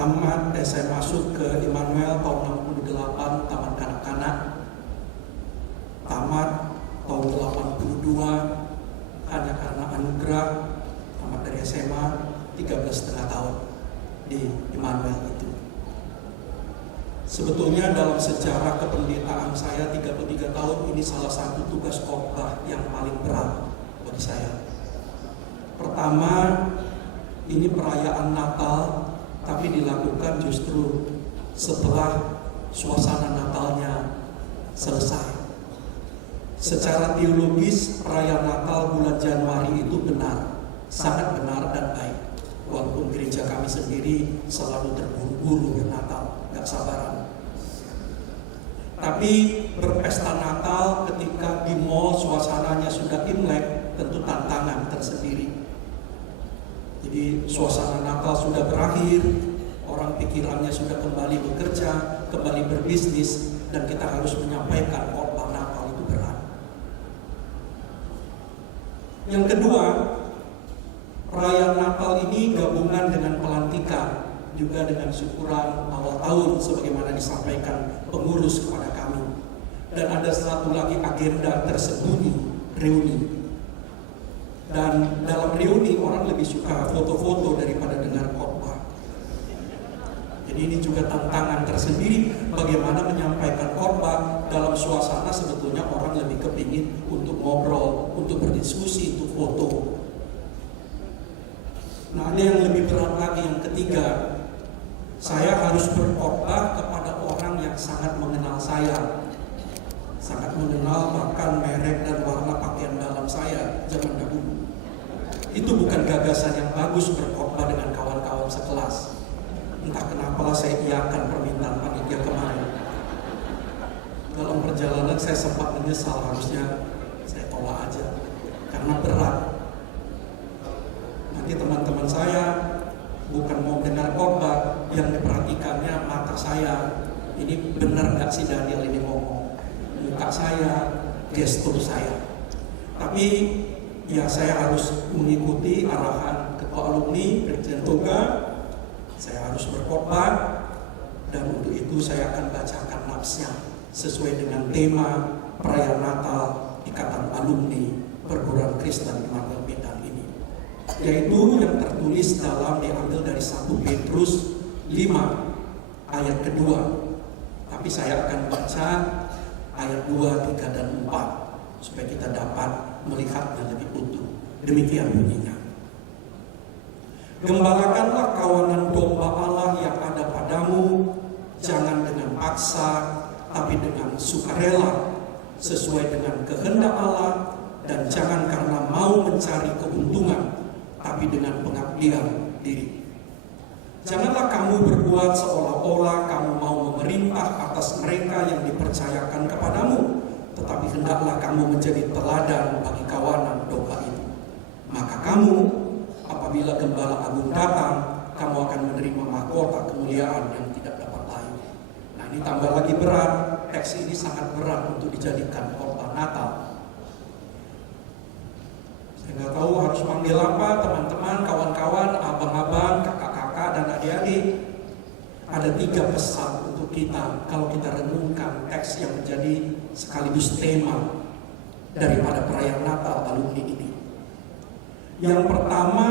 masuk ke Immanuel tahun 68, taman kanak-kanak. Tamat tahun 82 hanya karena anugerah, tamat dari SMA 13,5 tahun di Immanuel itu. Sebetulnya dalam sejarah kependetaan saya 33 tahun ini salah satu tugas khotbah yang paling berat bagi saya. Pertama, ini perayaan Natal, tapi dilakukan justru setelah suasana Natalnya selesai. Secara teologis, perayaan Natal bulan Januari itu benar, sangat benar dan baik. Walaupun gereja kami sendiri selalu terburu-buru bernatal, gak sabaran. Tapi berpesta Natal ketika di mall suasananya sudah Imlek, tentu tantangan tersendiri. Jadi suasana Natal sudah berakhir, orang pikirannya sudah kembali bekerja, kembali berbisnis, dan kita harus menyampaikan khotbah Natal itu berat. Yang kedua, perayaan Natal ini gabungan dengan pelantikan juga dengan syukuran awal tahun sebagaimana disampaikan pengurus kepada kami. Dan ada satu lagi agenda tersembunyi, reuni. Dan dalam reuni orang lebih suka foto-foto daripada dengar khotbah. Jadi ini juga tantangan tersendiri bagaimana menyampaikan khotbah dalam suasana sebetulnya orang lebih kepingin untuk ngobrol, untuk berdiskusi, untuk foto. Nah, ada yang lebih berat lagi, yang ketiga, saya harus berkhotbah kepada orang yang sangat mengenal saya, sangat mengenal bahkan merek dan warna pakaian dalam saya zaman dahulu. Itu bukan gagasan yang bagus berkhotbah dengan kawan-kawan sekelas. Entah kenapalah saya iakan permintaan panitia kemarin. Dalam perjalanan saya sempat menyesal, harusnya saya tolak aja karena berat. Nanti teman-teman saya bukan mau dengar khotbah, yang diperhatikannya mata saya. Ini benar nggak sih Daniel ini ngomong? Muka saya, gestur saya. Tapi ya saya harus mengikuti arahan ketua alumni, Presiden Toga. Saya harus berkhotbah, dan untuk itu saya akan bacakan napsnya sesuai dengan tema perayaan Natal Ikatan Alumni Perguruan Kristen Immanuel Medan ini, yaitu yang tertulis diambil dari 1 Petrus 5 ayat kedua. Tapi saya akan baca ayat 2, 3, dan 4 supaya kita dapat melihatnya lebih utuh. Demikian bunyinya. Gembalakanlah kawanan domba Allah yang ada padamu, jangan dengan paksa, tapi dengan sukarela, sesuai dengan kehendak Allah, dan jangan karena mau mencari keuntungan, tapi dengan pengabdian diri. Janganlah kamu berbuat seolah-olah kamu mau memerintah atas mereka yang dipercayakan kepadamu, tetapi hendaklah kamu menjadi teladan bagi kawanan domba itu. Maka kamu, apabila Gembala Agung datang, kamu akan menerima mahkota kemuliaan yang tidak dapat layu. Nah, ini tambah lagi berat. Teks ini sangat berat untuk dijadikan khotbah Natal. Saya nggak tahu harus panggil apa, teman-teman, kawan-kawan, abang-abang, kakak-kakak, dan adik-adik. Ada 3 pesan untuk kita kalau kita renungkan teks yang menjadi sekaligus tema daripada perayaan Natal alumni ini. Yang pertama,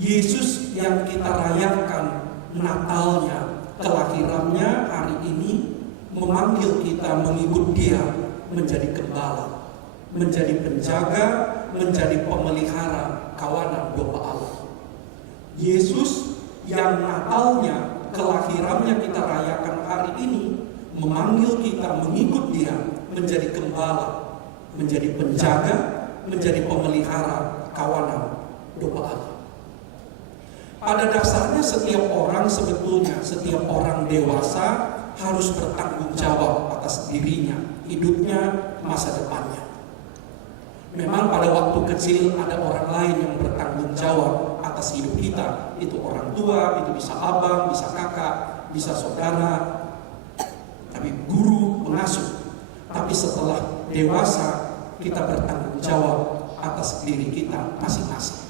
Yesus yang kita rayakan Natalnya, kelahirannya hari ini, memanggil kita mengikut Dia menjadi gembala, menjadi penjaga, menjadi pemelihara kawanan domba Allah. Yesus yang Natalnya, kelahirannya kita rayakan hari ini, memanggil kita mengikut Dia menjadi gembala, menjadi penjaga, menjadi pemelihara kawanan domba Allah. Pada dasarnya setiap orang sebetulnya, setiap orang dewasa harus bertanggung jawab atas dirinya, hidupnya, masa depannya. Memang pada waktu kecil ada orang lain yang bertanggung jawab atas hidup kita. Itu orang tua, itu bisa abang, bisa kakak, bisa saudara, tapi guru, pengasuh. Tapi setelah dewasa, kita bertanggung jawab atas diri kita masing-masing.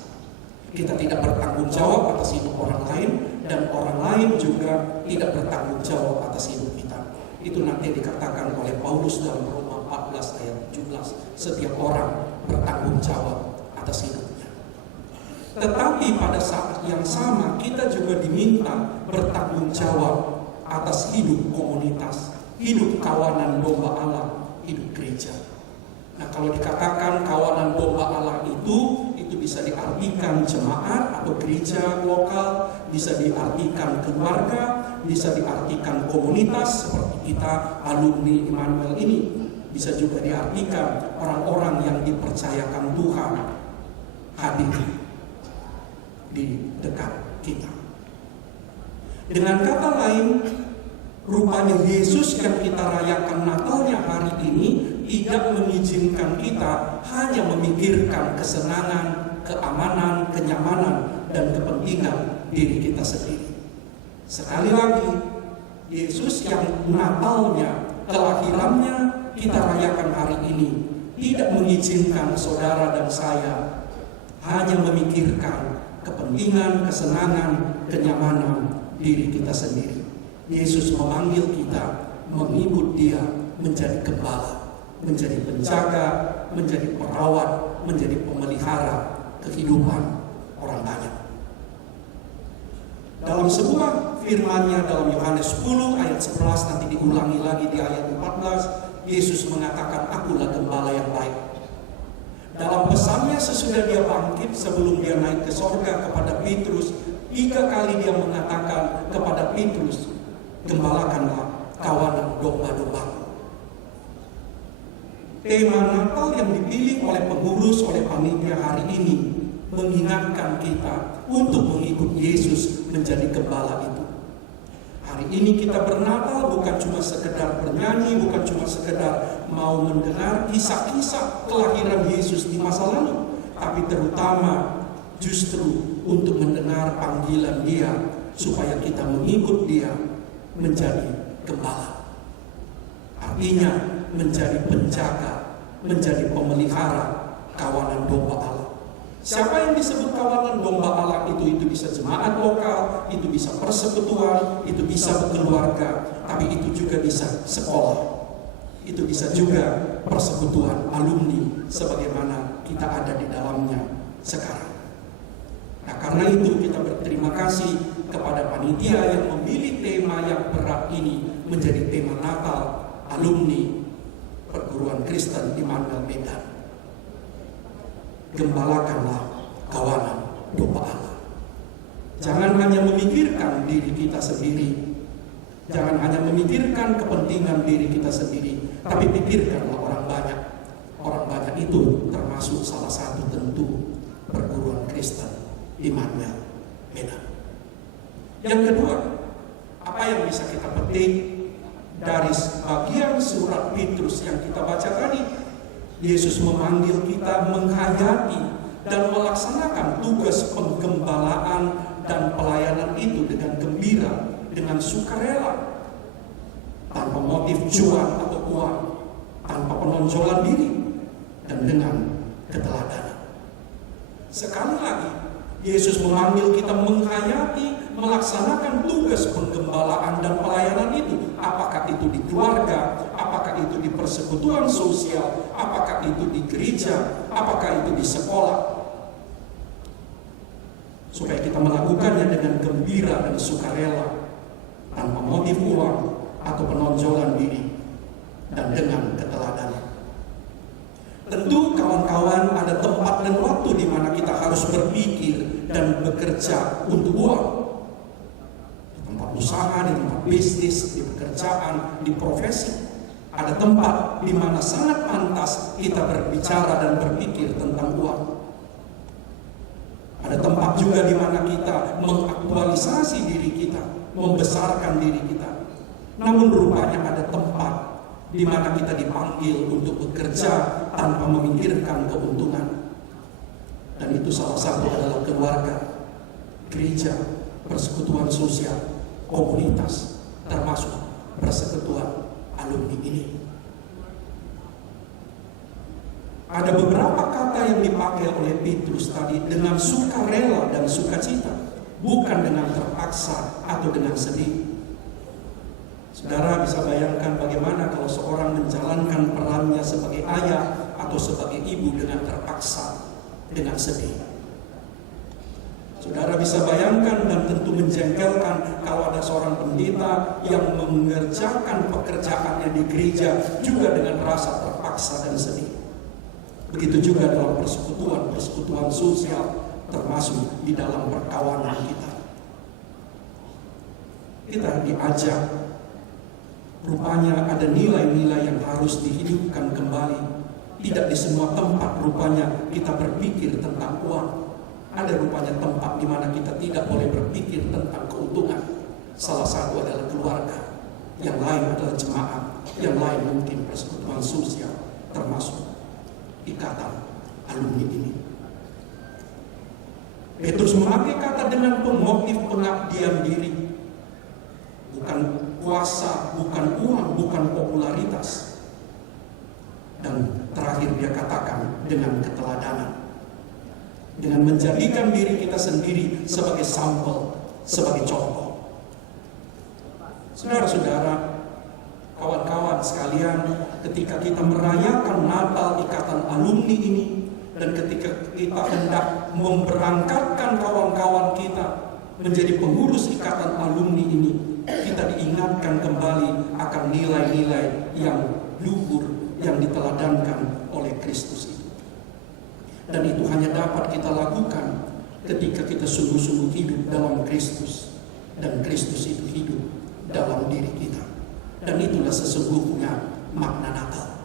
Kita tidak bertanggung jawab atas hidup orang lain, dan orang lain juga tidak bertanggung jawab atas hidup kita. Itu nanti dikatakan oleh Paulus dalam Roma 14 ayat 17. Setiap orang bertanggung jawab atas hidupnya. Tetapi pada saat yang sama kita juga diminta bertanggung jawab atas hidup komunitas, hidup kawanan domba Allah, hidup gereja. Nah, kalau dikatakan kawanan domba Allah itu bisa diartikan jemaat atau gereja lokal, bisa diartikan keluarga, bisa diartikan komunitas seperti kita alumni Immanuel ini, bisa juga diartikan orang-orang yang dipercayakan Tuhan hadir di dekat kita. Dengan kata lain, rupanya Yesus yang kita rayakan Natalnya hari ini tidak mengizinkan kita hanya memikirkan kesenangan, keamanan, kenyamanan, dan kepentingan diri kita sendiri. Sekali lagi, Yesus yang Natalnya, kelahirannya kita rayakan hari ini tidak mengizinkan saudara dan saya hanya memikirkan kepentingan, kesenangan, kenyamanan diri kita sendiri. Yesus memanggil kita mengikut Dia menjadi gembala, menjadi penjaga, menjadi perawat, menjadi pemelihara kehidupan orang banyak. Dalam sebuah firman-Nya dalam Yohanes 10 ayat 11, nanti diulangi lagi di ayat 14, Yesus mengatakan, "Akulah gembala yang baik." Dalam pesannya sesudah Dia bangkit, sebelum Dia naik ke sorga kepada Petrus, 3 kali Dia mengatakan kepada Petrus, "Gembalakanlah kawanan domba-domba." Tema Natal yang dipilih oleh pengurus, oleh panitia hari ini mengingatkan kita untuk mengikut Yesus menjadi gembala itu. Hari ini kita bernatal bukan cuma sekedar bernyanyi, bukan cuma sekedar mau mendengar kisah-kisah kelahiran Yesus di masa lalu, tapi terutama justru untuk mendengar panggilan Dia supaya kita mengikut Dia menjadi gembala. Artinya menjadi penjaga, menjadi pemelihara kawanan domba Allah. Siapa yang disebut kawanan domba Allah itu bisa jemaat lokal, itu bisa persekutuan, itu bisa keluarga, tapi itu juga bisa sekolah. Itu bisa juga persekutuan alumni sebagaimana kita ada di dalamnya sekarang. Nah, karena itu kita berterima kasih kepada panitia yang memilih tema yang berat ini menjadi tema Natal alumni Perguruan Kristen Immanuel Medan. Gembalakanlah kawanan domba Allah. Jangan hanya memikirkan diri kita sendiri, jangan hanya memikirkan kepentingan diri kita sendiri, tapi pikirkanlah orang banyak. Orang banyak itu termasuk salah satu tentu Perguruan Kristen Immanuel Medan. Yang kedua, apa yang bisa kita petik dari bagian surat Petrus yang kita baca tadi? Yesus memanggil kita menghayati dan melaksanakan tugas penggembalaan dan pelayanan itu dengan gembira, dengan sukarela, tanpa motif cuan atau uang, tanpa penonjolan diri, dan dengan keteladanan. Sekali lagi, Yesus memanggil kita menghayati, melaksanakan tugas penggembalaan dan pelayanan itu. Apakah itu di keluarga, apakah itu di persekutuan sosial, apakah itu di gereja, apakah itu di sekolah. Supaya kita melakukannya dengan gembira dan sukarela, tanpa motif uang atau penonjolan diri, dan dengan keteladanan. Tentu kawan-kawan ada tempat dan waktu di mana kita harus berpikir dan bekerja untuk uang. Di tempat usaha, di tempat bisnis, di pekerjaan, di profesi. Ada tempat di mana sangat pantas kita berbicara dan berpikir tentang uang. Ada tempat juga di mana kita mengaktualisasi diri kita, membesarkan diri kita. Namun rupanya ada tempat di mana kita dipanggil untuk bekerja tanpa memikirkan keuntungan. Dan itu salah satu adalah keluarga, gereja, persekutuan sosial, komunitas, termasuk persekutuan alumni ini. Ada beberapa kata yang dipakai oleh Petrus tadi dengan sukarela dan sukacita, bukan dengan terpaksa atau dengan sedih. Saudara bisa bayangkan bagaimana kalau seorang menjalankan perannya sebagai ayah atau sebagai ibu dengan terpaksa, dengan sedih. Saudara bisa bayangkan dan tentu menjengkelkan kalau ada seorang pendeta yang mengerjakan pekerjaannya di gereja juga dengan rasa terpaksa dan sedih. Begitu juga dalam persekutuan sosial, termasuk di dalam perkawanan kita. Kita diajak, rupanya ada nilai-nilai yang harus dihidupkan kembali. Tidak di semua tempat rupanya kita berpikir tentang uang. Ada rupanya tempat di mana kita tidak boleh berpikir tentang keuntungan. Salah satu adalah keluarga, yang lain adalah jemaat, yang lain mungkin persekutuan sosial, termasuk ikatan alumni ini. Petrus memakai kata dengan motif pengabdian diri, bukan kuasa, bukan uang, bukan popularitas. Dan terakhir dia katakan dengan keteladanan, dengan menjadikan diri kita sendiri sebagai sampel sebagai contoh. Saudara-saudara, kawan-kawan sekalian, ketika kita merayakan Natal ikatan alumni ini, dan ketika kita hendak memberangkatkan kawan-kawan kita menjadi pengurus ikatan alumni ini, kita diingatkan kembali akan nilai-nilai yang luhur yang diteladankan oleh Kristus itu. Dan itu hanya dapat kita lakukan ketika kita sungguh-sungguh hidup dalam Kristus, dan Kristus itu hidup dalam diri kita. Dan itulah sesungguhnya makna Natal.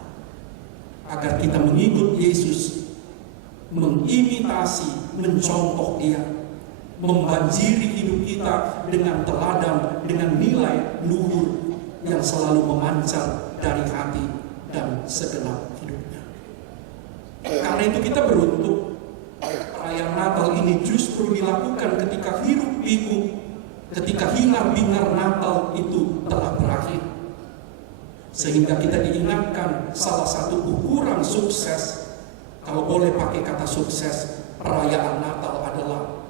Agar kita mengikut Yesus, mengimitasi, mencontoh Dia, membanjiri hidup kita dengan teladan, dengan nilai luhur yang selalu memancar dari hati dan segenap hidupnya. Karena itu kita beruntung, perayaan Natal ini justru dilakukan ketika hiruk pikuk, ketika hingar bingar Natal itu telah berakhir. Sehingga kita diingatkan salah satu ukuran sukses, kalau boleh pakai kata sukses, perayaan Natal adalah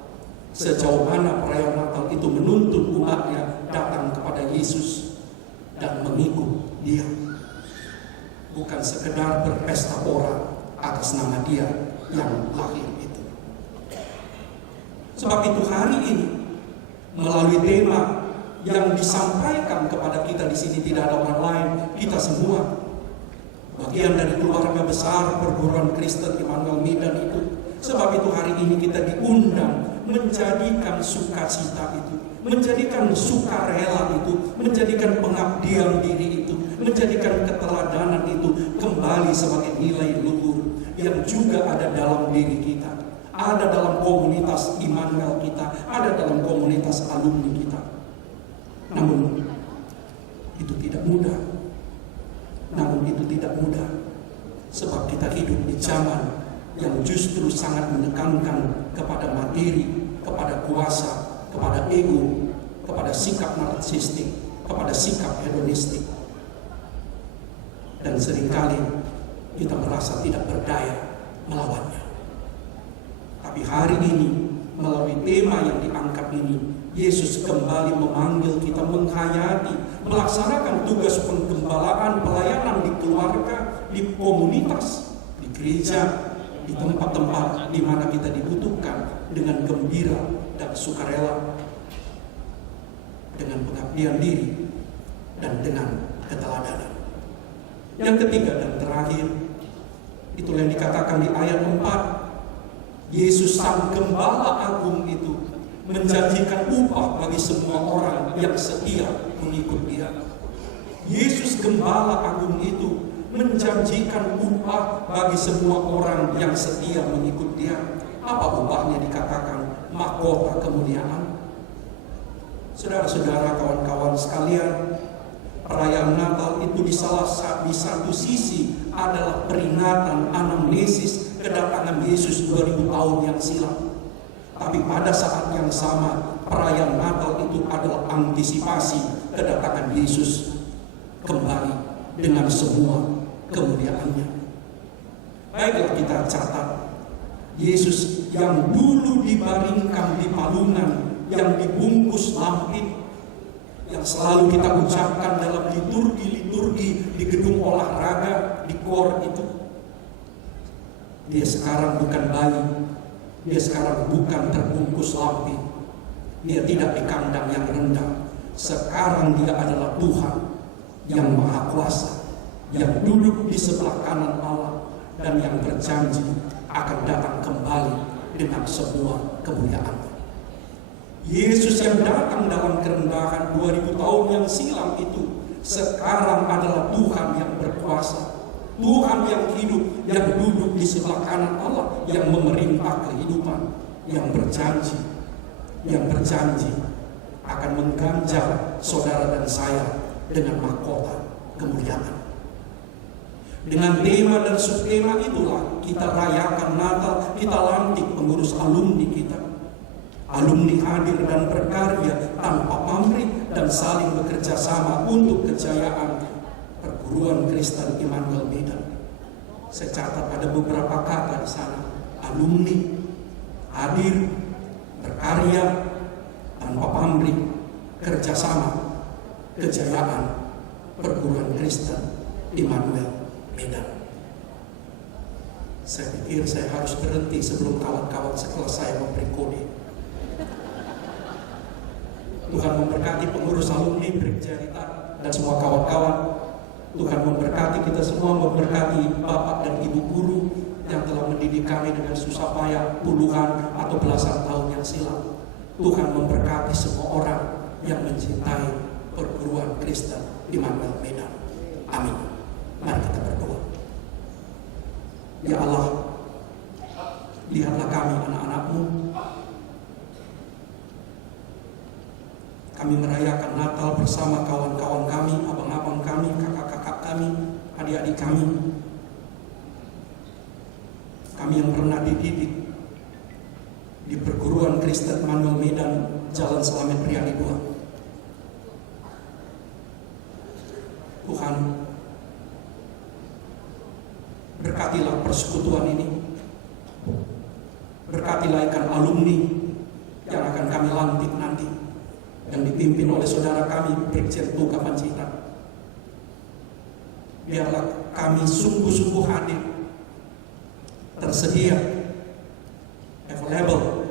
sejauh mana perayaan Natal itu menuntut umatnya datang kepada Yesus dan mengikut Dia. Bukan sekedar berpesta pora atas nama Dia yang lahir itu. Sebab itu hari ini, melalui tema yang disampaikan kepada kita di sini, tidak ada orang lain, kita semua bagian dari keluarga besar perguruan Kristen Immanuel Medan itu. Sebab itu hari ini kita diundang menjadikan sukacita itu, menjadikan sukarela itu, menjadikan pengabdian diri itu, menjadikan keteladanan itu kembali sebagai nilai luhur yang juga ada dalam diri kita, ada dalam komunitas Immanuel kita, ada dalam komunitas alumni kita. Namun itu tidak mudah. Sebab kita hidup di zaman yang justru sangat menekankan kepada materi, kepada kuasa, kepada ego, kepada sikap narsistik, kepada sikap hedonistik. Dan seringkali kita merasa tidak berdaya melawannya. Tapi hari ini, melalui tema yang diangkat ini, Yesus kembali memanggil kita menghayati, melaksanakan tugas penggembalaan, pelayanan di keluarga, di komunitas, di gereja, di tempat-tempat di mana kita dibutuhkan dengan gembira dan sukarela, dengan pengabdian diri, dan dengan keteladanan. Yang ketiga dan terakhir, itulah yang dikatakan di ayat 4, Yesus Sang Gembala Agung itu menjanjikan upah bagi semua orang yang setia mengikut Dia. Yesus Gembala Agung itu menjanjikan upah bagi semua orang yang setia mengikut Dia. Apa upahnya? Dikatakan mahkota kemuliaan. Saudara-saudara, kawan-kawan sekalian, perayaan Natal itu di satu sisi adalah peringatan anamnesis kedatangan Yesus 2000 tahun yang silam. Tapi pada saat yang sama, perayaan Natal itu adalah antisipasi kedatangan Yesus kembali dengan semua kemuliaannya. Baiklah kita catat, Yesus yang dulu dibaringkan di palungan, yang dibungkus lampin, yang selalu kita ucapkan dalam liturgi di gedung olahraga, di KOR itu. Dia sekarang bukan bayi, dia sekarang bukan terbungkus lampin, dia tidak di kandang yang rendah. Sekarang dia adalah Tuhan yang Maha Kuasa, yang duduk di sebelah kanan Allah, dan yang berjanji akan datang kembali dengan semua kemuliaan. Yesus yang datang dalam kerendahan 2000 tahun yang silam itu sekarang adalah Tuhan yang berkuasa, Tuhan yang hidup, yang duduk di sebelah kanan Allah, yang memerintah kehidupan, yang berjanji akan mengganjar saudara dan saya dengan mahkota kemuliaan. Dengan tema dan subtema itulah kita rayakan Natal, kita lantik pengurus alumni kita. Alumni hadir dan berkarya tanpa pamrih dan saling bekerja sama untuk kejayaan perguruan Kristen Immanuel Medan. Saya catat ada beberapa kata di sana: alumni, hadir, berkarya, tanpa pamrih, kerjasama, kejayaan perguruan Kristen Immanuel Medan. Saya pikir saya harus berhenti sebelum kawan-kawan sekelas saya memberi kode. Tuhan memberkati pengurus alumni, Brigjen Rita, dan semua kawan-kawan. Tuhan memberkati kita semua, memberkati Bapak dan Ibu guru yang telah mendidik kami dengan susah payah puluhan atau belasan tahun yang silam. Tuhan memberkati semua orang yang mencintai perguruan Kristen Immanuel Medan. Amin. Mari kita berdoa. Ya Allah, lihatlah kami anak-anak-Mu. Kami merayakan Natal bersama kawan-kawan kami, abang-abang kami, kakak-kakak kami, adik-adik kami. Kami yang pernah dididik di perguruan Kristen Immanuel Medan, Jalan Selamet Riyadi 2. Tuhan, berkatilah persekutuan ini. Berkatilah ikan alumni yang akan kami lantik nanti, yang dipimpin oleh saudara kami Brigjen Tuga Panjaitan. Biarlah kami sungguh-sungguh hadir, tersedia, available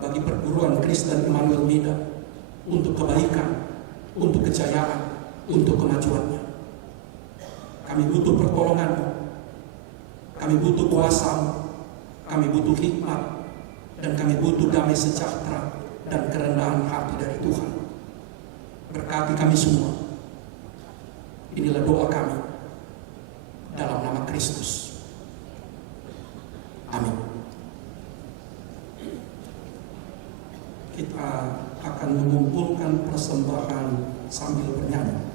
bagi perguruan Kristen Immanuel Medan untuk kebaikan, untuk kejayaan, untuk kemajuannya. Kami butuh pertolongan-Mu, kami butuh kuasa-Mu, kami butuh hikmat, dan kami butuh damai sejahtera dan kerendahan hati dari Tuhan. Berkati kami semua. Inilah doa kami dalam nama Kristus. Amin. Kita akan mengumpulkan persembahan sambil bernyanyi.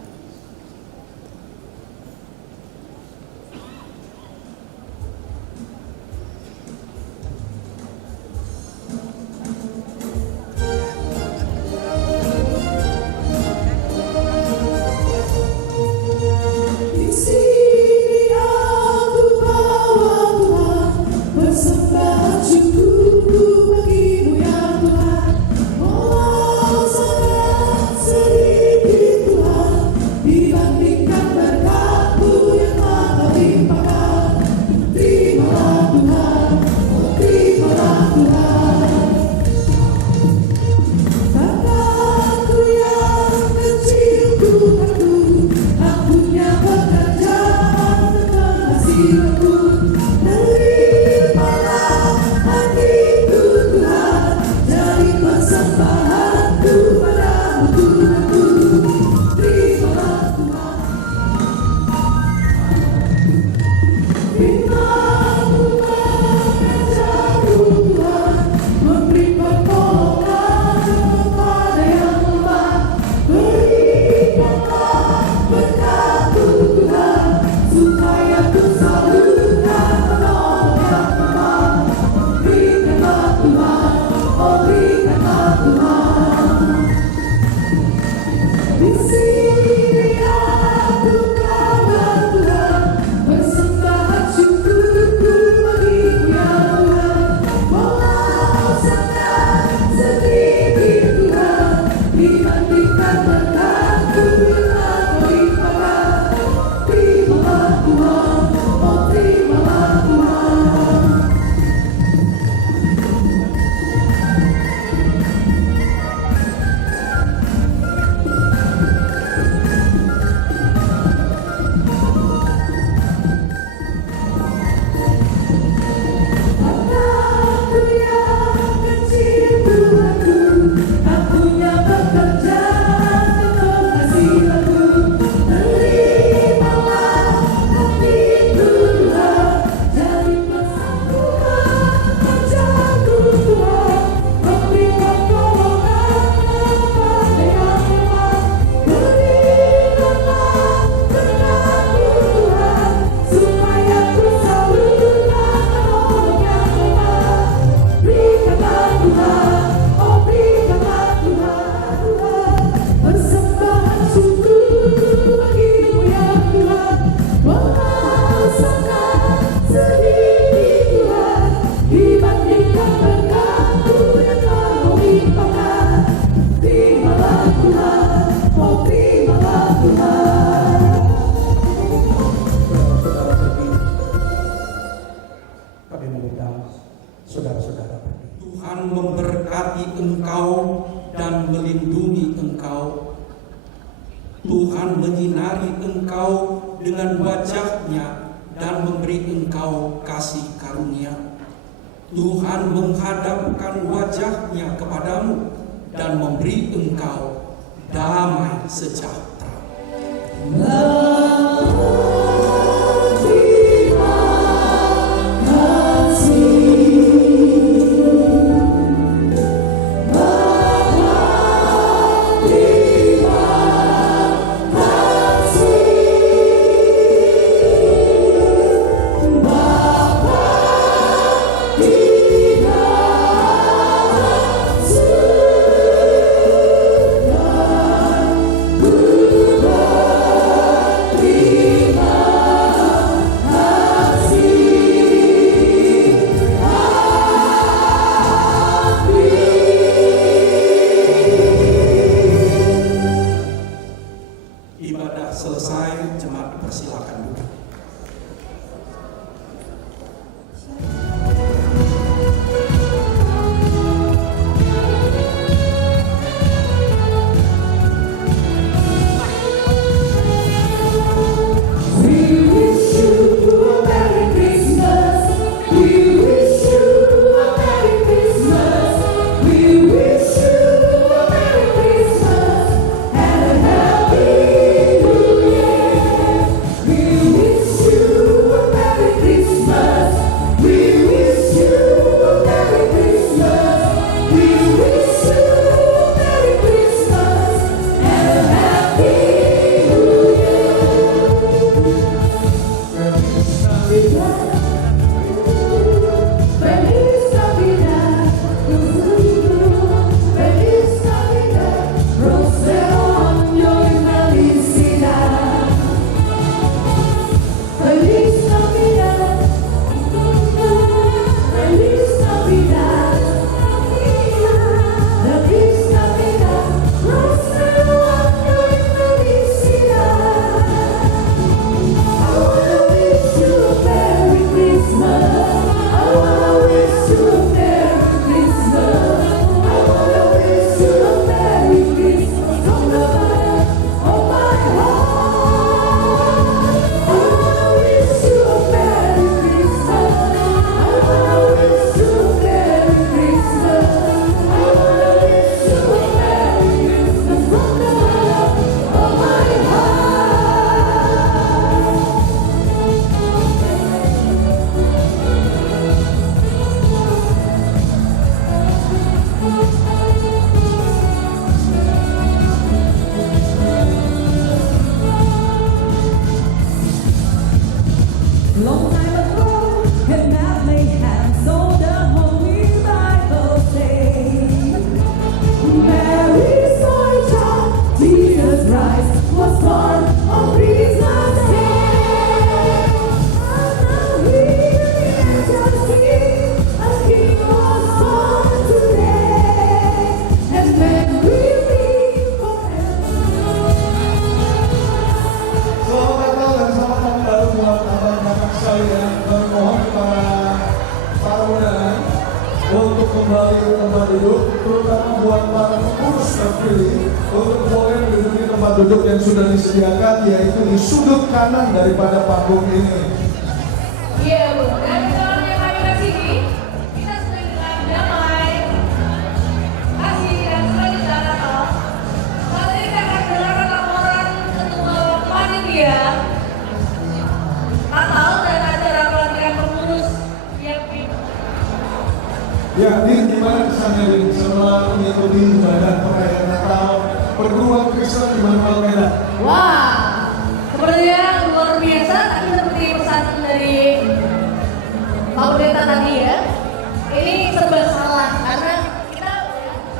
Aku yang bekerja untuk kasih. Tuhan menyinari engkau dengan wajah-Nya dan memberi engkau kasih karunia. Tuhan menghadapkan wajah-Nya kepadamu dan memberi engkau damai sejahtera. Ibadah selesai, jemaat dipersilakan duduk. Untuk kembali ke tempat duduk, terutama buat para pengurus terpilih, untuk boleh menduduki tempat duduk yang sudah disediakan, yaitu di sudut kanan daripada panggung ini. Iya, Bu. Dan dalam yang kami kasih ini, kita sudah dengan damai, kasih dan selanjutnya Natal. Saat ini kita akan mendengarkan laporan Ketua Panitia Natal dan acara pelatihan pengurus yang Ya, ini gimana kesannya setelah mengikuti ibadah perayaan Natal perguruan Kristen di Manuel Medan? Wah, sepertinya luar biasa. Tadi seperti pesan dari Pak Pendeta tadi ya. Ini serba salah karena kita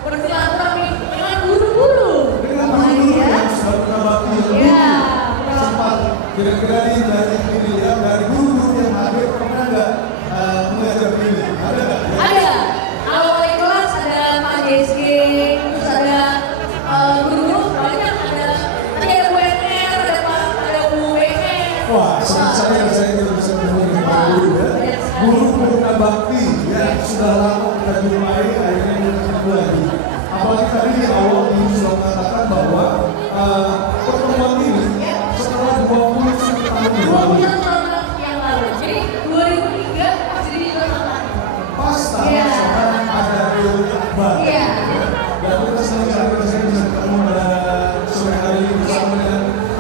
bersilaturahmi dengan guru-guru. Dengan guru yang sudah berbakti Ya, sempat kira-kira dari ini ya, dari guru yang hadir pernah nggak mengajar ini? Ada nggak? ada. Kalau wali kelas ada Pak JSG, terus ada guru-guru banyak, ada tadi ada UNR, ada UBN. Wah, saya tidak bisa menghubungi guru ya. Guru pemuda bakti yang sudah lama kita jumpai, akhirnya kita ketemu lagi. Apalagi tadi di awal ini sudah mengatakan bahwa pertemuan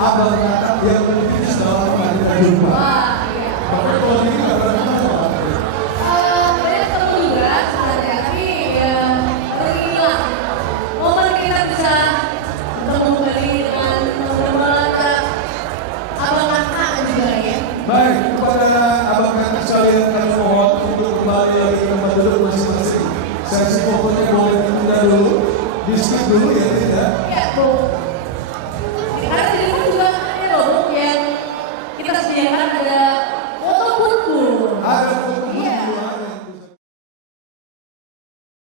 abang kakak yang mungkin sudah lama tidak jumpa. Tapi kalau ini nggak pernah ketemu. Banyak ketemu juga sebenarnya, tapi ya baru inilah momen kita bisa ketemu kembali dengan teman-teman abang kakak juga ya. Baik, kepada abang kakak sekalian kami mohon untuk kembali lagi ke tempat duduk masing-masing. Sesi pokoknya boleh ditunda dulu, di skip dulu ya tidak? Ya, Bu.